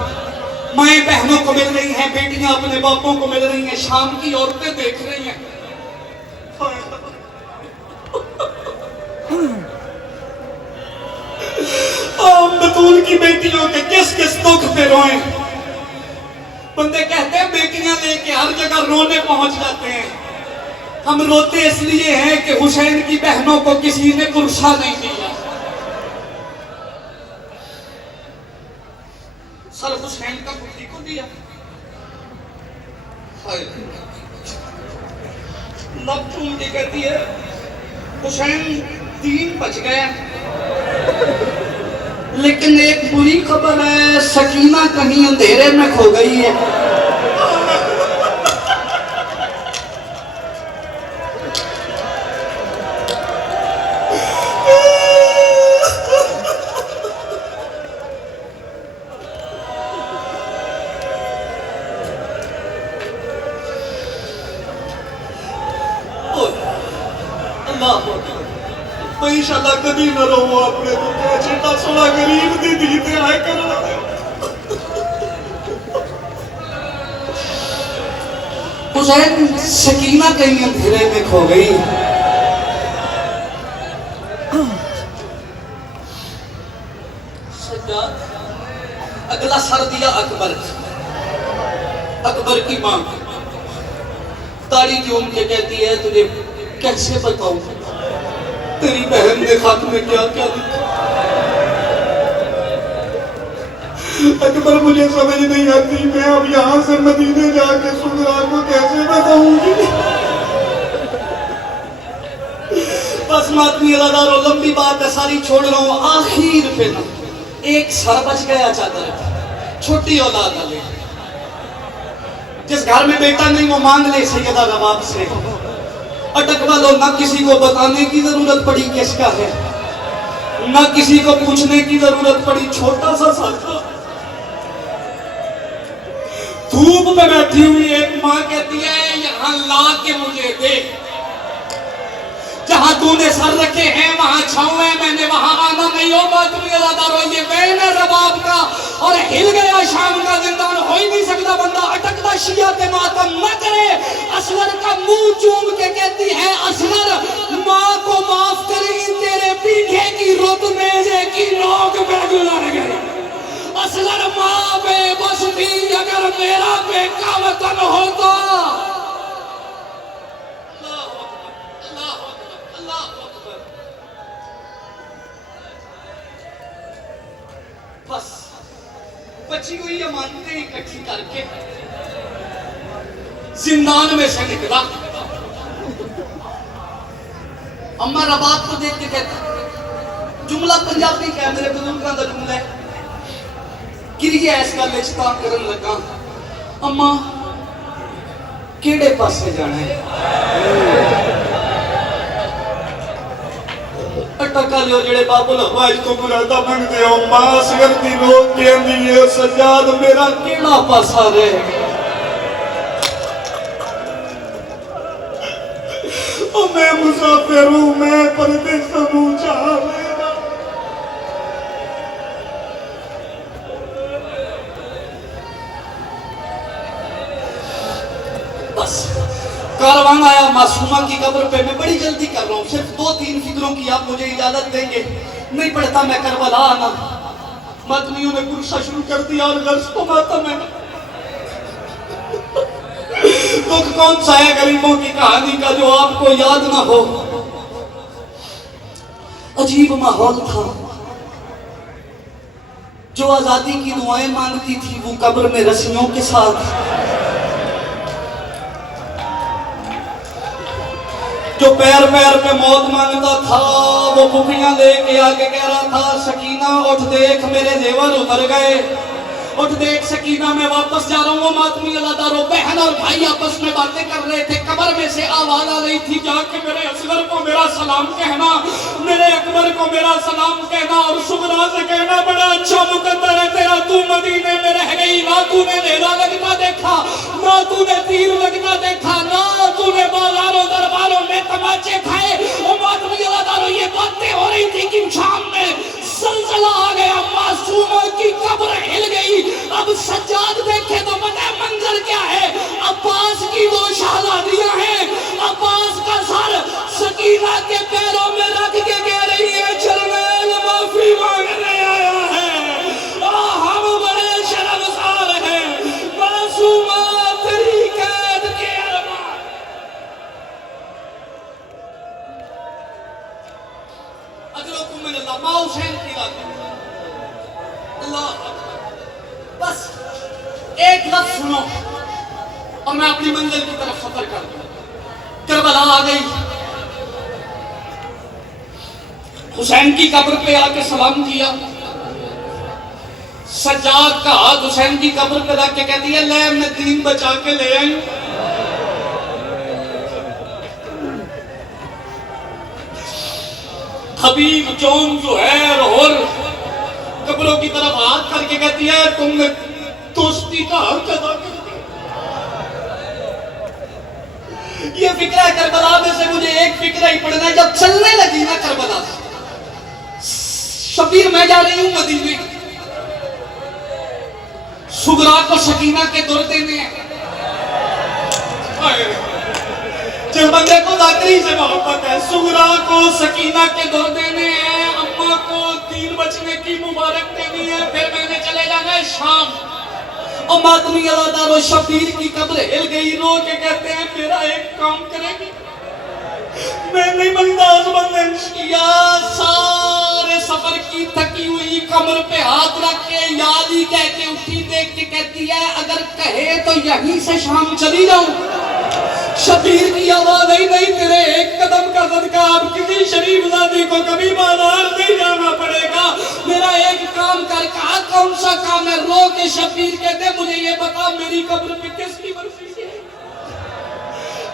माएं बहनों को मिल रही हैं, बेटियां अपने बापों को मिल रही हैं, शाम की औरतें देख रही हैं। बतूल की बेटियों के किस किस दुख पे रोए। बंदे कहते हैं बेटियां लेके हर जगह रोने पहुंच जाते हैं। हम रोते इसलिए हैं कि हुसैन की बहनों को किसी ने पुरसा नहीं दिया। सर हुसैन का बुद्धि को दिया। लब चूम के कहती है हुसैन 3 बज गया, लेकिन एक बुरी खबर है, सकीना कहीं अंधेरे में खो गई है। तो इंशाल्लाह कभी न रो अपने दुख चिंता सोना गरीब दी दीते आए करो। हुसैन सकीना कहीं अंधेरे में खो गई। अगला सर दिया अकबर। अकबर की मां ताड़ी चूम के कहती है तुझे कैसे बताऊं तेरी बहन ने खत में क्या क्या लिखा। अकबर मुझे समझ नहीं आती, मैं अब यहाँ से मदीने जाके सुगरा को कैसे बताऊंगी। बस मातमी अदादारो लंबी बात है सारी छोड़ रहा हूँ। आखिर पे ना एक सर बच गया चादर, छोटी औलाद वाले। जिस घर में बेटा नहीं वो मांग ले सैयदा नवाब से। अटकवा लो, ना किसी को बताने की जरूरत पड़ी किसका है, ना किसी को पूछने की जरूरत पड़ी। छोटा सा साथा धूप में बैठी हुई एक मां कहती है यहाँ ला के मुझे दे। जहां तूने सर रखे हैं वहां छांव है, मैंने वहां आना नहीं हो। मातमी अदादारो ये वैन है रबाब का और हिल गया शाम का जिंदान। हो ही नहीं सकता बंदा अटकता शिया के मातम न करे। असगर का मुंह चूम के कहती है असगर माँ को माफ करेगी तेरे पीछे की रुत मेजे की नोक पे गुजर गई। असगर माँ बेबस थी अगर मेरा बेका वतन होता। बस बची हुई अमानतें इकट्ठी करके जिंदान में से निकला। अम्मा रबाब को देख के कहती, जुमला पंजाबी क्या मेरे बुजुर्गों का जुमला है। किरिए इस गल विच तां करन लगा अम्मा केड़े पासे जाना है। टका लियो जेड़े बाबुल हवाज तो मुरादा मंगदे हो। मां असगर दी रोक कहंदी है सजाद मेरा केड़ा पासा रह गया। ओ मैं मुसाफिर हूं, मैं परदेस हूं चाह। बस कारवान आया मासूमा की कब्र पे। मैं बड़ी जल्दी कर रहा हूँ, सिर्फ 2-3 फिक्रों की आप मुझे इजाजत देंगे। नहीं पढ़ता मैं करबला आना। मातमियों ने पुरसा शुरू कर दिया और गर्ज तो मातम है। दुख कौन सा है गरीबों की कहानी का जो आपको याद ना हो। अजीब माहौल था। जो आजादी की दुआएं मांगती थी वो कब्र में रस्सियों के साथ। जो पैर पैर पे मौत मांगता था वो बुकियां लेके आके कह रहा था सकीना उठ देख मेरे जेवर उतर गए। उठ देख सकीना मैं वापस जा रहा हूँ। मातमी अदादारो बहन और भाई आपस में बातें कर रहे थे। कब्र में से आवाज आ रही थी जाके मेरे असगर को मेरा सलाम कहना, मेरे अकबर को मेरा सलाम कहना और सुगरा से कहना बड़ा अच्छा मुकद्दर है तेरा, तू मदीने में रह गई। ना तूने नेजा लगता देखा, ना तूने तीर लगता देखा, ना तूने बाजारों दरबारों में तमाचे खाए। मातमी अदादारो ये बातें हो रही शहजादियां हैं। अब्बास का सर सकीना के पैरों में रख के कह रही है जरनैल माफी मांगने आया है, हम बड़े शर्मसार हैं, मासूमा तेरी कैद के अरमान। अजरकुम मिनल्लाह, माँ हुसैन की बात। अल्लाह बस एक लफ्ज सुनो और मैं अपनी मंजिल की तरफ सफर कर दूं। करबला आ गई, हुसैन की कब्र पे आके सलाम किया। सज्जाद का हाथ हुसैन की कब्र पे रख के कहती है ले मैं दीन बचा के ले आई। हबीब जौन जो है और कब्रों की तरफ हाथ करके कहती है तुमने दोस्ती का हक अदा कर दिया। ये फिक्र है करबला में से मुझे एक फिक्र ही पड़ना है। जब चलने लगी ना करबला शबीर, मैं जा रही हूं मदीने, सुगरा को सकीना के दौर देने हैं। जिस बंदे को जाकरी से मोहब्बत है, सुगरा को सकीना के दौर देने हैं, अम्मा को तीन बचने की मुबारक देनी है, फिर मैंने चले जाना है शाम। और मातमी अदादार शबीर की कब्र हिल गई, रो के कहते हैं मेरा एक काम करेगी। मैं नहीं मंदाज किया, सारे सफर की थकी हुई कमर पे हाथ रख के याद ही कह के उठी, देख के कहती है अगर कहे तो यहीं से शाम चली जाऊं। शबीर की आवाज नहीं, नहीं तेरे एक कदम का सदका अब किसी शरीफ जादी को कभी बाजार नहीं जाना पड़ेगा। मेरा एक काम कर। कहा कौन सा काम है? रो के शबीर कहते मुझे ये बता मेरी कब्र पे किसकी मर्जी से?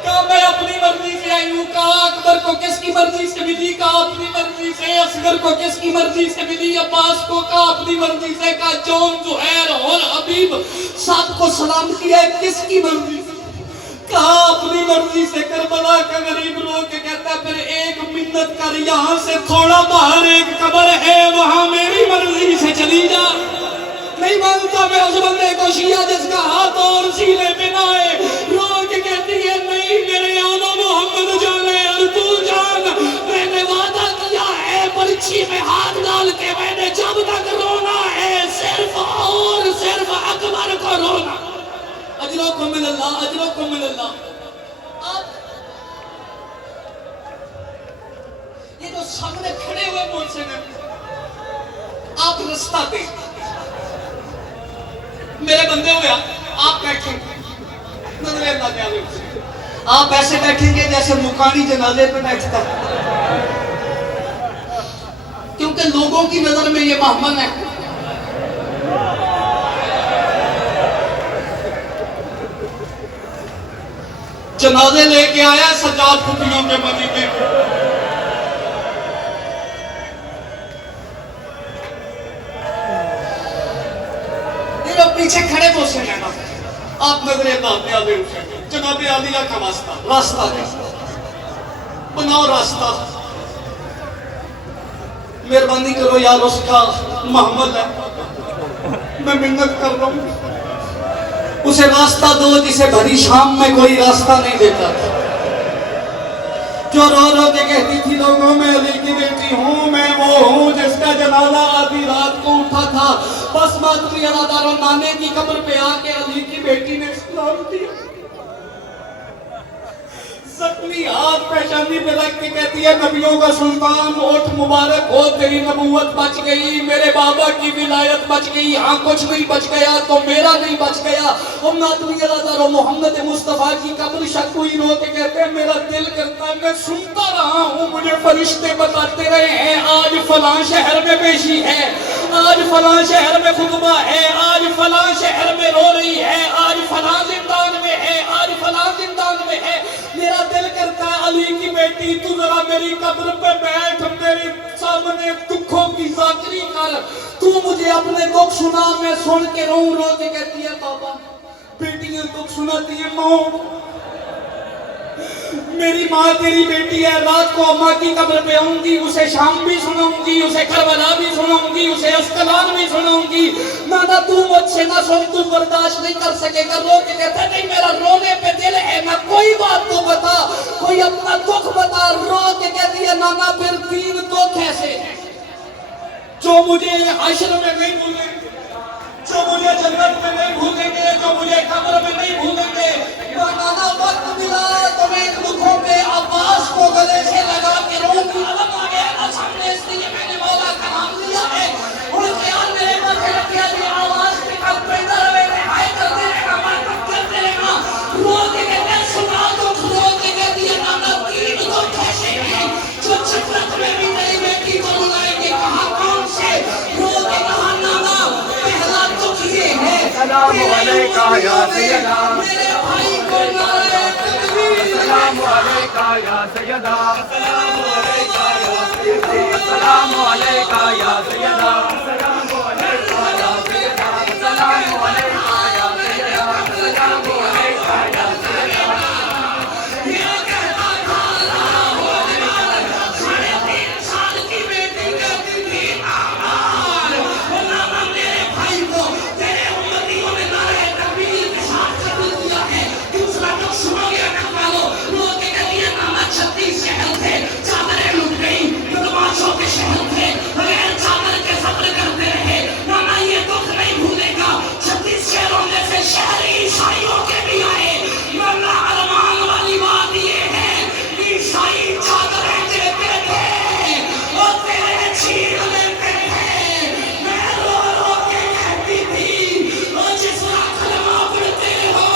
कहा मैं अपनी मर्जी से आई हूँ। कहा अकबर को किसकी मर्जी से मिली? कहा अपनी मर्जी से। असगर को किसकी मर्जी से मिली? अब्बास को। कहा अपनी मर्जी से। कहा जौन जुहैर और हबीब सबको सलाम किया किसकी मर्जी से? कहा अपनी मर्जी से। करबला का गरीब रो के कहता फिर एक मिन्नत कर, यहाँ से थोड़ा बाहर एक कब्र है वहां मेरी मर्जी से चली जा। नहीं मानता मैं उस बंदे को शिया जिसका हाथ और सीने पे ना है। रो के कहती है नहीं मेरे आना मोहम्मद जाने और तू जान, मैंने वादा किया है पर्ची में हाथ डाल के मैंने जब तक रोना है सिर्फ और सिर्फ अकबर को रोना। अजरों को मिलल्लाह, अजरों को मिलल्लाह। आप ये जो सामने खड़े हुए मुझसे आप रास्ता दे, मेरे बंदे हुए आप बैठे नजरे आप ऐसे बैठेंगे जैसे मुकानी जनाजे पे बैठता, क्योंकि लोगों की नजर में ये मोहम्मद है। जनाजे लेके आया सज्जाद फुटियों के मदीने में। पीछे खड़े बोसे रहना आप नजरे जनाबे आलिया का वास्ता रास्ता है, बनाओ रास्ता। मेहरबानी करो यार, उसका मोहम्मद है, मैं मिन्नत कर रहा हूं, उसे रास्ता दो जिसे भरी शाम में कोई रास्ता नहीं देता। जो रो रो के कहती थी लोगों में अली की बेटी हूँ, मैं वो हूँ जिसका जनाजा आधी रात को उठा था। बस मातमी अदादारों नाने की कब्र पे आके अली की बेटी ने सलाम दिया। जख्मी हाथ पेशानी पे रख के कहती है नबियों का सुल्तान ओठ मुबारक हो, तेरी नबूवत बच गई, मेरे बाबा की विलायत बच गई। हाँ कुछ नहीं बच गया तो मेरा नहीं बच गया। मोहम्मद मुस्तफा की कब्र शक हुई, रो के कहते हैं मेरा दिल करता है मैं सुनता रहा हूँ, मुझे फरिश्ते बताते रहे हैं आज फलां शहर में पेशी है, आज फलां शहर में खुतबा है, आज फलां शहर में रो रही है, आज फलां जिंदान में है, आज फलां जिंदान में है। मेरा दिल करता है अली की बेटी तू जरा मेरी कब्र पे बैठ, मेरे सामने दुखों की जाकरी कर, तू मुझे अपने दुख सुना, मैं सुन के रो रो के कहती है बाबा बेटियां दुख सुनाती है, माँ मेरी माँ तेरी बेटी है, रात को अम्मा की कब्र पे आऊंगी, उसे शाम भी सुनाऊंगी, उसे करबला भी सुनाऊंगी, उसे अस्कलान भी सुनाऊंगी। नाना तू मुझसे ना सुन, तू बर्दाश्त नहीं कर सकेगा। रो के कहता नहीं मेरा रोने पे दिल है ना, कोई बात तो बता, कोई अपना दुख बता। रो के कहती है नाना फिर तीन दुख ऐसे जो मुझे हश्र में नहीं भूलेंगे, जो मुझे जन्नत में नहीं भूलेंगे, जो मुझे कब्र में नहीं भूलेंगे। नाना वक्त मिला तो मैं इन दुखों पे अब्बास को गले से लगा के रोऊंगी। अलग आ गया ना सामने, इसलिए मैंने मौला का नाम लिया है। और ख्याल मेरे मन में रखिया ये आवाज के कल पैदा रहे, हाय करते रहना, मातम करते रहना। रो के कहते सुना दो, रो के कहती है नाना तीन दुख ऐसे हैं जो जन्नत में भी नहीं बेटी को बुलाएंगे। कहा कौन से? रो के कहा नाना पहला दुख ये है सलाम अलैका या सैयदा, मेरे भाई को नारे तकबीर, सलाम अलैका या सैयदा, सलाम अलैका या सैयदी, सलाम अलैका या सैयदा, सलाम अलैका या सैयदा, सलाम अलैका या सैयदा, सलाम अलैका या सैयदा। ये कहता था साढ़े 3 साल की बेटी कहती थी आमार, नाना मेरे भाई को तेरे उम्मतियों ने नारे तकबीर के साथ कबूल किया है। दूसरा दुख सुनोगे ना पालो। लोग कहती है नाना 36 शहर थे, चादरें लुट गई, बदमाशों के शहर थे, बगैर चादर के सब्र करते रहे। नाना ये दुख नहीं भूलेगा। 36 शहरों में से शहरी ईसाइयों के भी आए। नाना अरमान वाली बात ये है, ईसाई चादरें देते थे और तेरे छीन लेते थे। मैं रो रो के कहती थी और जिसका कलमा पढ़ते हो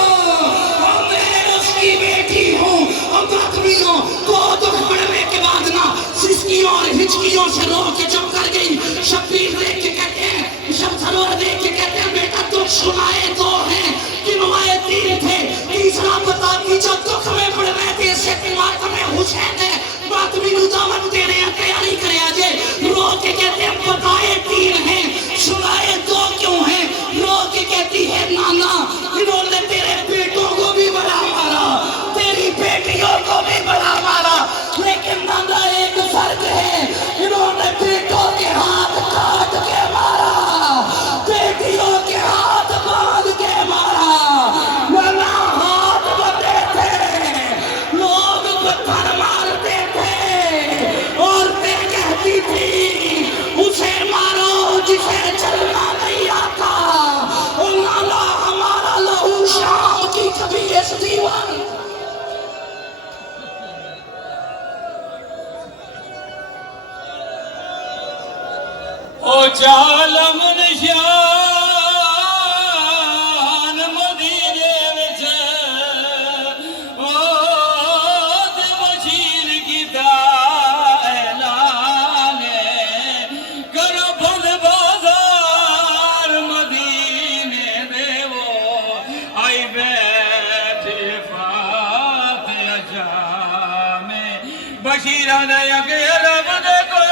और मैं उसकी बेटी हूँ और बाकवियों को दुख पड़ने के बाद ना सिसकियों और हिचकियों से रो के चुप कर गई। शब्बीर देख के कहते हैं, शब सरोवर देख के कहते हैं बेटा दुख सुनाए दो हैं, गिनवाए 3 थे, तीसरा बता कि जो दुख में पड़ रहे थे इससे दिमाग में हुसैन है बात भी दामन दे रहे हैं, तैयारी करे आजे। रो के कहते हैं बताए 3 हैं, सुनाए 2 क्यों हैं? रो के कहती है नाना इन्होंने तेरे बेटों को भी बड़ा मारा, तेरी बेटियों को भी बड़ा मारा, लेकिन नाना एक फर्क है, इन्होंने बेटों के हाथ काट के मारा, बेटियों के हाथ बांध के मारा। नाना हाथ बंधे थे, लोग पत्थर मारते थे और मैं कहती थी उसे मारो जिसे चलना नहीं आता। और नाना हमारा लहू शाम की कभी इस दीवान ओ जालम निशान मदीने विच ओ ते मशीर कीता ऐलान करो बंद बाजार मदीने दे वो आई बैठे फात अजा में बशीरा दे अगे रब दे को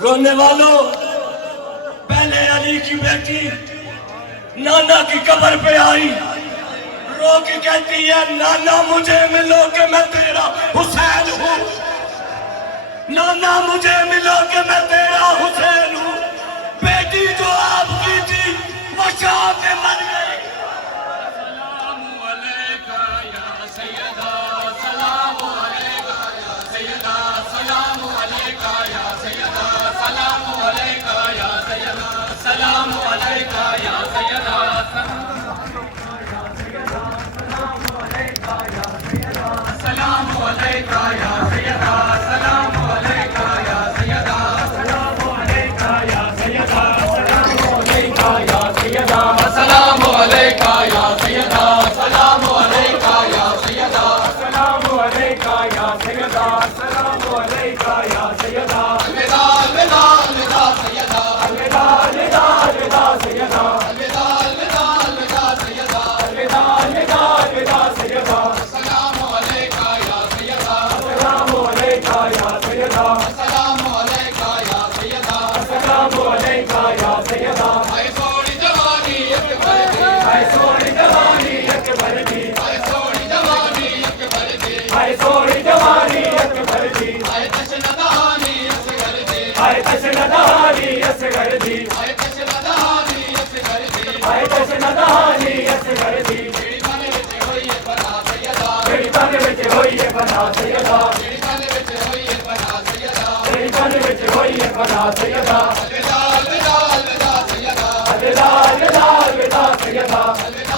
रोने वालों, पहले अली की बेटी नाना की कब्र पे आई, रो के कहती है नाना मुझे मिलो कि मैं तेरा हुसैन हूँ, नाना मुझे मिलो कि मैं तेरा हुसैन हूँ। बेटी जो आपकी थी वो शाह पे मर गई। सलाम अलैका या सैयदा, सलाम अलैका या सैयदा, सलाम अलैका या सैयदा, सलाम अलैका या सैयदा, सलाम अलैका या सैयदा, सलाम अलैका या सैयदा, सलाम अलैका या सैयदा, सलाम अलैका या सैयदा, सलाम अलैका या सैयदा, सलाम अलैका या सैयदा, सलाम अलैका या सैयदा, सलाम सैयदा अस्सलामु अलैका या सैयदा अलविदा अलविदा अलविदा सैयदा अलविदा अलविदा अलविदा सैयदा अलविदा अलविदा अलविदा सैयदा अलविदा अलविदा अलविदा सैयदा अस्सलामु अलैका या सैयदा अस्सलामु अलैका या सैयदा अस्सलामु अलैका या सैयदा अस्सलामु अलैका या सैयदा हाय सोनी जवानी अकबर दी हाय सोनी जवानी अकबर दी हाय सोनी जवानी अकबर दी हाय सोनी जवानी अकबर दी हाय तशनदानी असगर दी हाय तशनदानी असगर दी हाय तशनदानी असगर दी हाय तशनदानी असगर दी तेरी मन विच होई है बना सैयदा तेरी तन विच होई है बना सैयदा तेरी मन विच होई है बना सैयदा तेरी तन विच होई है बना सैयदा अलविदा अलविदा अलविदा सैयदा अलविदा अलविदा अलविदा सैयदा अलविदा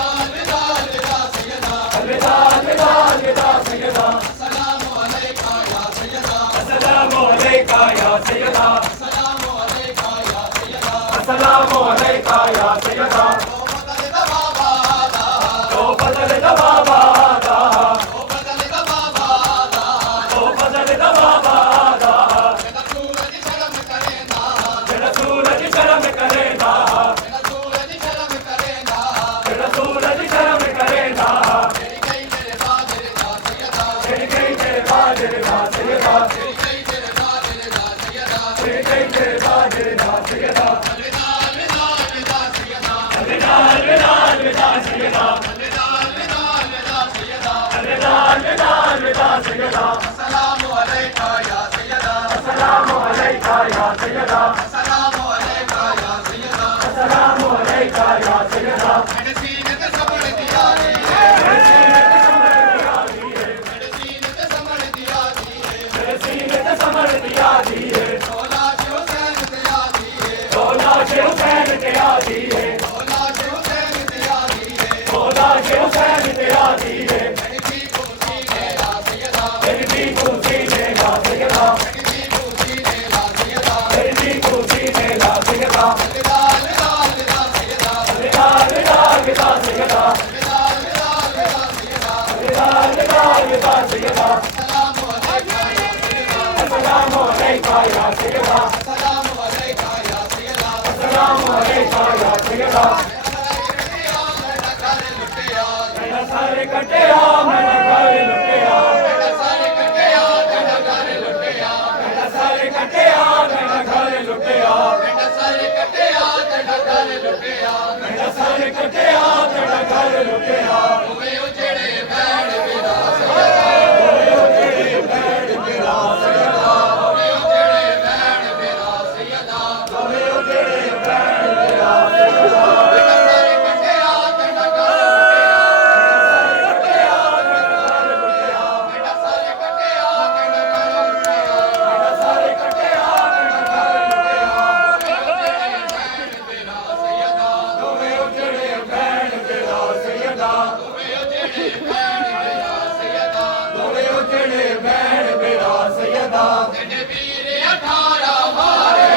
अलविदा अलविदा सैयदा अलविदा अलविदा अलविदा सैयदा अस्सलामु अलैका या सैयदा अस्सलामु अलैका या सैयदा अस्सलामु अलैका या सैयदा अस्सलामु अलैका या सैयदा तो बदल द बाबा दा तो बदल द बाबा दा तो बदल द बाबा दा तो बदल द बाबा दा जेड़ा सूरज शर्म करेंदा जेड़ा सूरज शर्म करेंदा जेड़ा सूरज शर्म करेंदा जेड़ा सूरज शर्म करेंदा तेरी गई तेरे बादल दा सैयदा तेरी गई तेरे बादल दा सैयदा तेरी गई तेरे बादल दा सैयदा तेरी गई तेरे बादल दा सैयदा अलविदा अलविदा अलविदा सैयदा अलविदा अलविदा अलविदा सैयदा अलविदा अलविदा अलविदा सैयदा अलविदा अलविदा अलविदा सैयदा अस्सलामु अलैका या सैयदा अस्सलामु अलैका या सैयदा अस्सलामु अलैका या सैयदा अस्सलामु अलैका या सैयदा मेरे सीने ते संभल दिया दी है मेरे सीने ते संभल दिया दी है मेरे सीने ते संभल दिया दी है मेरे सीने ते संभल दिया दी है मौला हुसैन ते आदी है मौला हुसैन ते आदी है मौला हुसैन ते आदी है मौला हुसैन ते आदी है मेरी भी कुर्सी ने ला सैयदा तेरी भी कुर्सी ने ला सैयदा मेरी भी कुर्सी ने ला सैयदा तेरी भी कुर्सी ने ला सैयदा अलविदा अलविदा अलविदा सैयदा अलविदा अलविदा अलविदा सैयदा अलविदा अलविदा अलविदा सैयदा अलविदा अलविदा अलविदा सैयदा अस्सलामु अलैका या सैयदा अस्सलामु अलैका या सैयदा अस्सलामु अलैका या सैयदा अस्सलामु अलैका या सैयदा मेरा घर लुटिया मेरा सारे कटिया मेरा घर लुटिया मेरा सारे कटिया तेरा घर लुटिया मेरा सारे कटिया तेरा घर लुटिया मेरा सारे कटिया तेरा घर लुटिया मेरा सारे कटिया तेरा घर लुटिया ओए ओ जेड़े बैण मेरा सैयदा ओए ओ जेड़े बैण मेरा सैयदा ओए ओ जेड़े बैण मेरा सैयदा ओए ओ जेड़े बैण मेरा सैयदा मेरा सारे कटिया तेरा घर लुटिया मेरा सारे कटिया तेरा घर लुटिया मेरा सारे कटिया तेरा घर लुटिया ओए ओ जेड़े बैण मेरा सैयदा ओए ओ जेड़े बैण मेरा सैयदा ओए ओ जेड़े बैण मेरा सैयदा तेरे वीर 18 मारे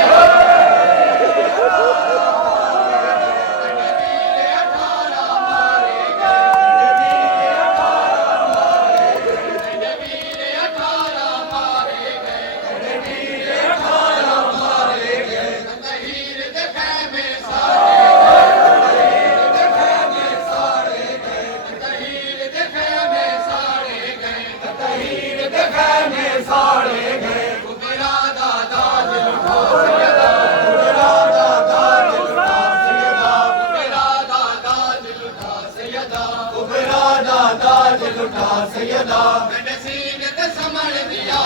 मैंने सीने ते संभल दिया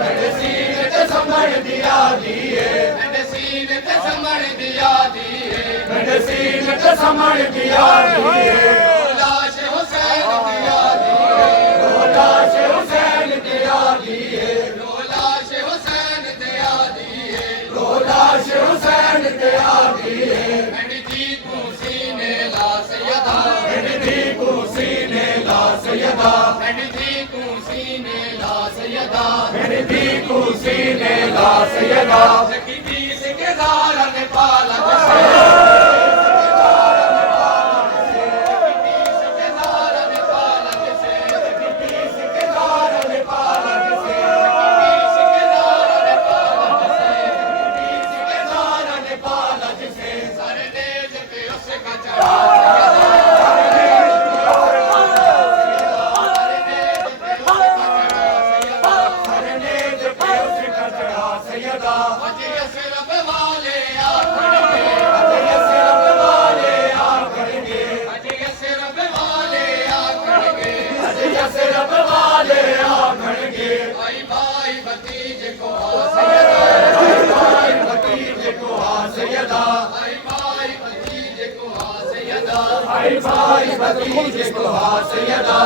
मैंने सीने ते संभल दिया दिए मैंने सीने ते संभल दिया दिए मैंने सीने ते संभल दिया दिए लाश हुसैन दिया दिए लाश हुसैन दिया दिए लाश हुसैन दिया दिए लाश हुसैन दिया दिए मैंने जी को सीने ला सैयदा मेरी दी कुर्सी ने ला सैयदा मैंने जी को सीने ला सैयदा मेरी दी कुर्सी ने ला सैयदा की बीस के ज़ारा ने पालक से तीस के दार ने पालक सैयदा अज अस रब वाले आ अज अस रब वाले आखड़गे अज अस रब वाले आखड़गे अज अस रब वाले आखड़गे भाई भाई भतीजे को भाई भतीजे को हा सैयदा भाई भाई भतीजे को आ सैयदा भाई भाई भतीजे को हा सैयदा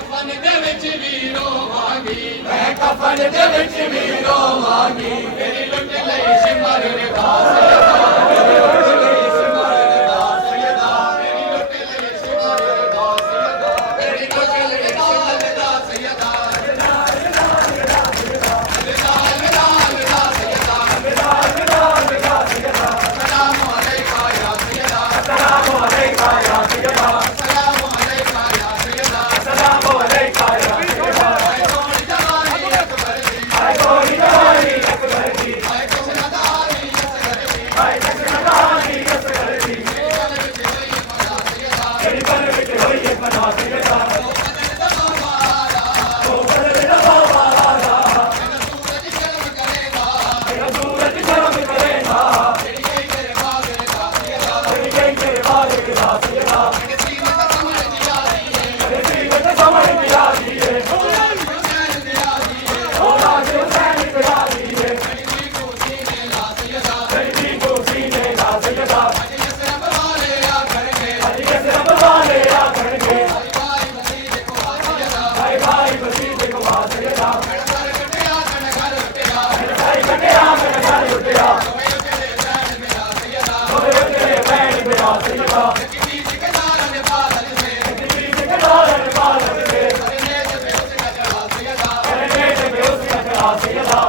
कफन दे विच वीरो कफन दे विच भी रोवांगी मेरी लुट लई सिमर निवास मेरी लुट लई सिमर निवास सैयदा मेरी लुट लई सिमर निवास मेरी लुट लई सिमर निवास सैयदा सलाम अलैका या सैयदा सलाम अलैका या सैयदा सलाम अलैका या सैयदा सलाम अलैका या सैयदा हाय कौन जवानी अकबर हाय की कोई जवानी अकबर की हाय कसरदारी असगर की हाय कसरदानी असगर की मेरी कल विच होई मेरी पल विच होई है पना सैयदा तो बदल ओ बदल दबा वाला दबा वाला सूरज शर्म करेगा तेरा सूरज शर्म करेगा तेरी तेरे बागे का सैयदा तेरी गई तेरे बाग के साथ सैयदा तेरी सीमत समझ दिया दिए तेरी सीमत समझ दिया दिए हुसैन दिया दिए ओ राज हुसैन दिया दिए तेरी को सीने ला सैयदा तेरी को सीने का सैयदा अज अस रब वाले आ करके अजी कैसे रब वाले आखड़गे भाई भतीजे को आ सैयदा भाई भाई भतीजे को हा सैयदा घर कटिया घर कटिया भाई कटिया मैं घर उठिया ओए तेरे बैठ मेरा सैयदा ओए तेरे बैठ मेरा सैयदा किसी ठिकाना ने बादल से किसी ठिकाने बादल से करने से उसका चढ़ा सैयदा करने से उसका चला सैयदा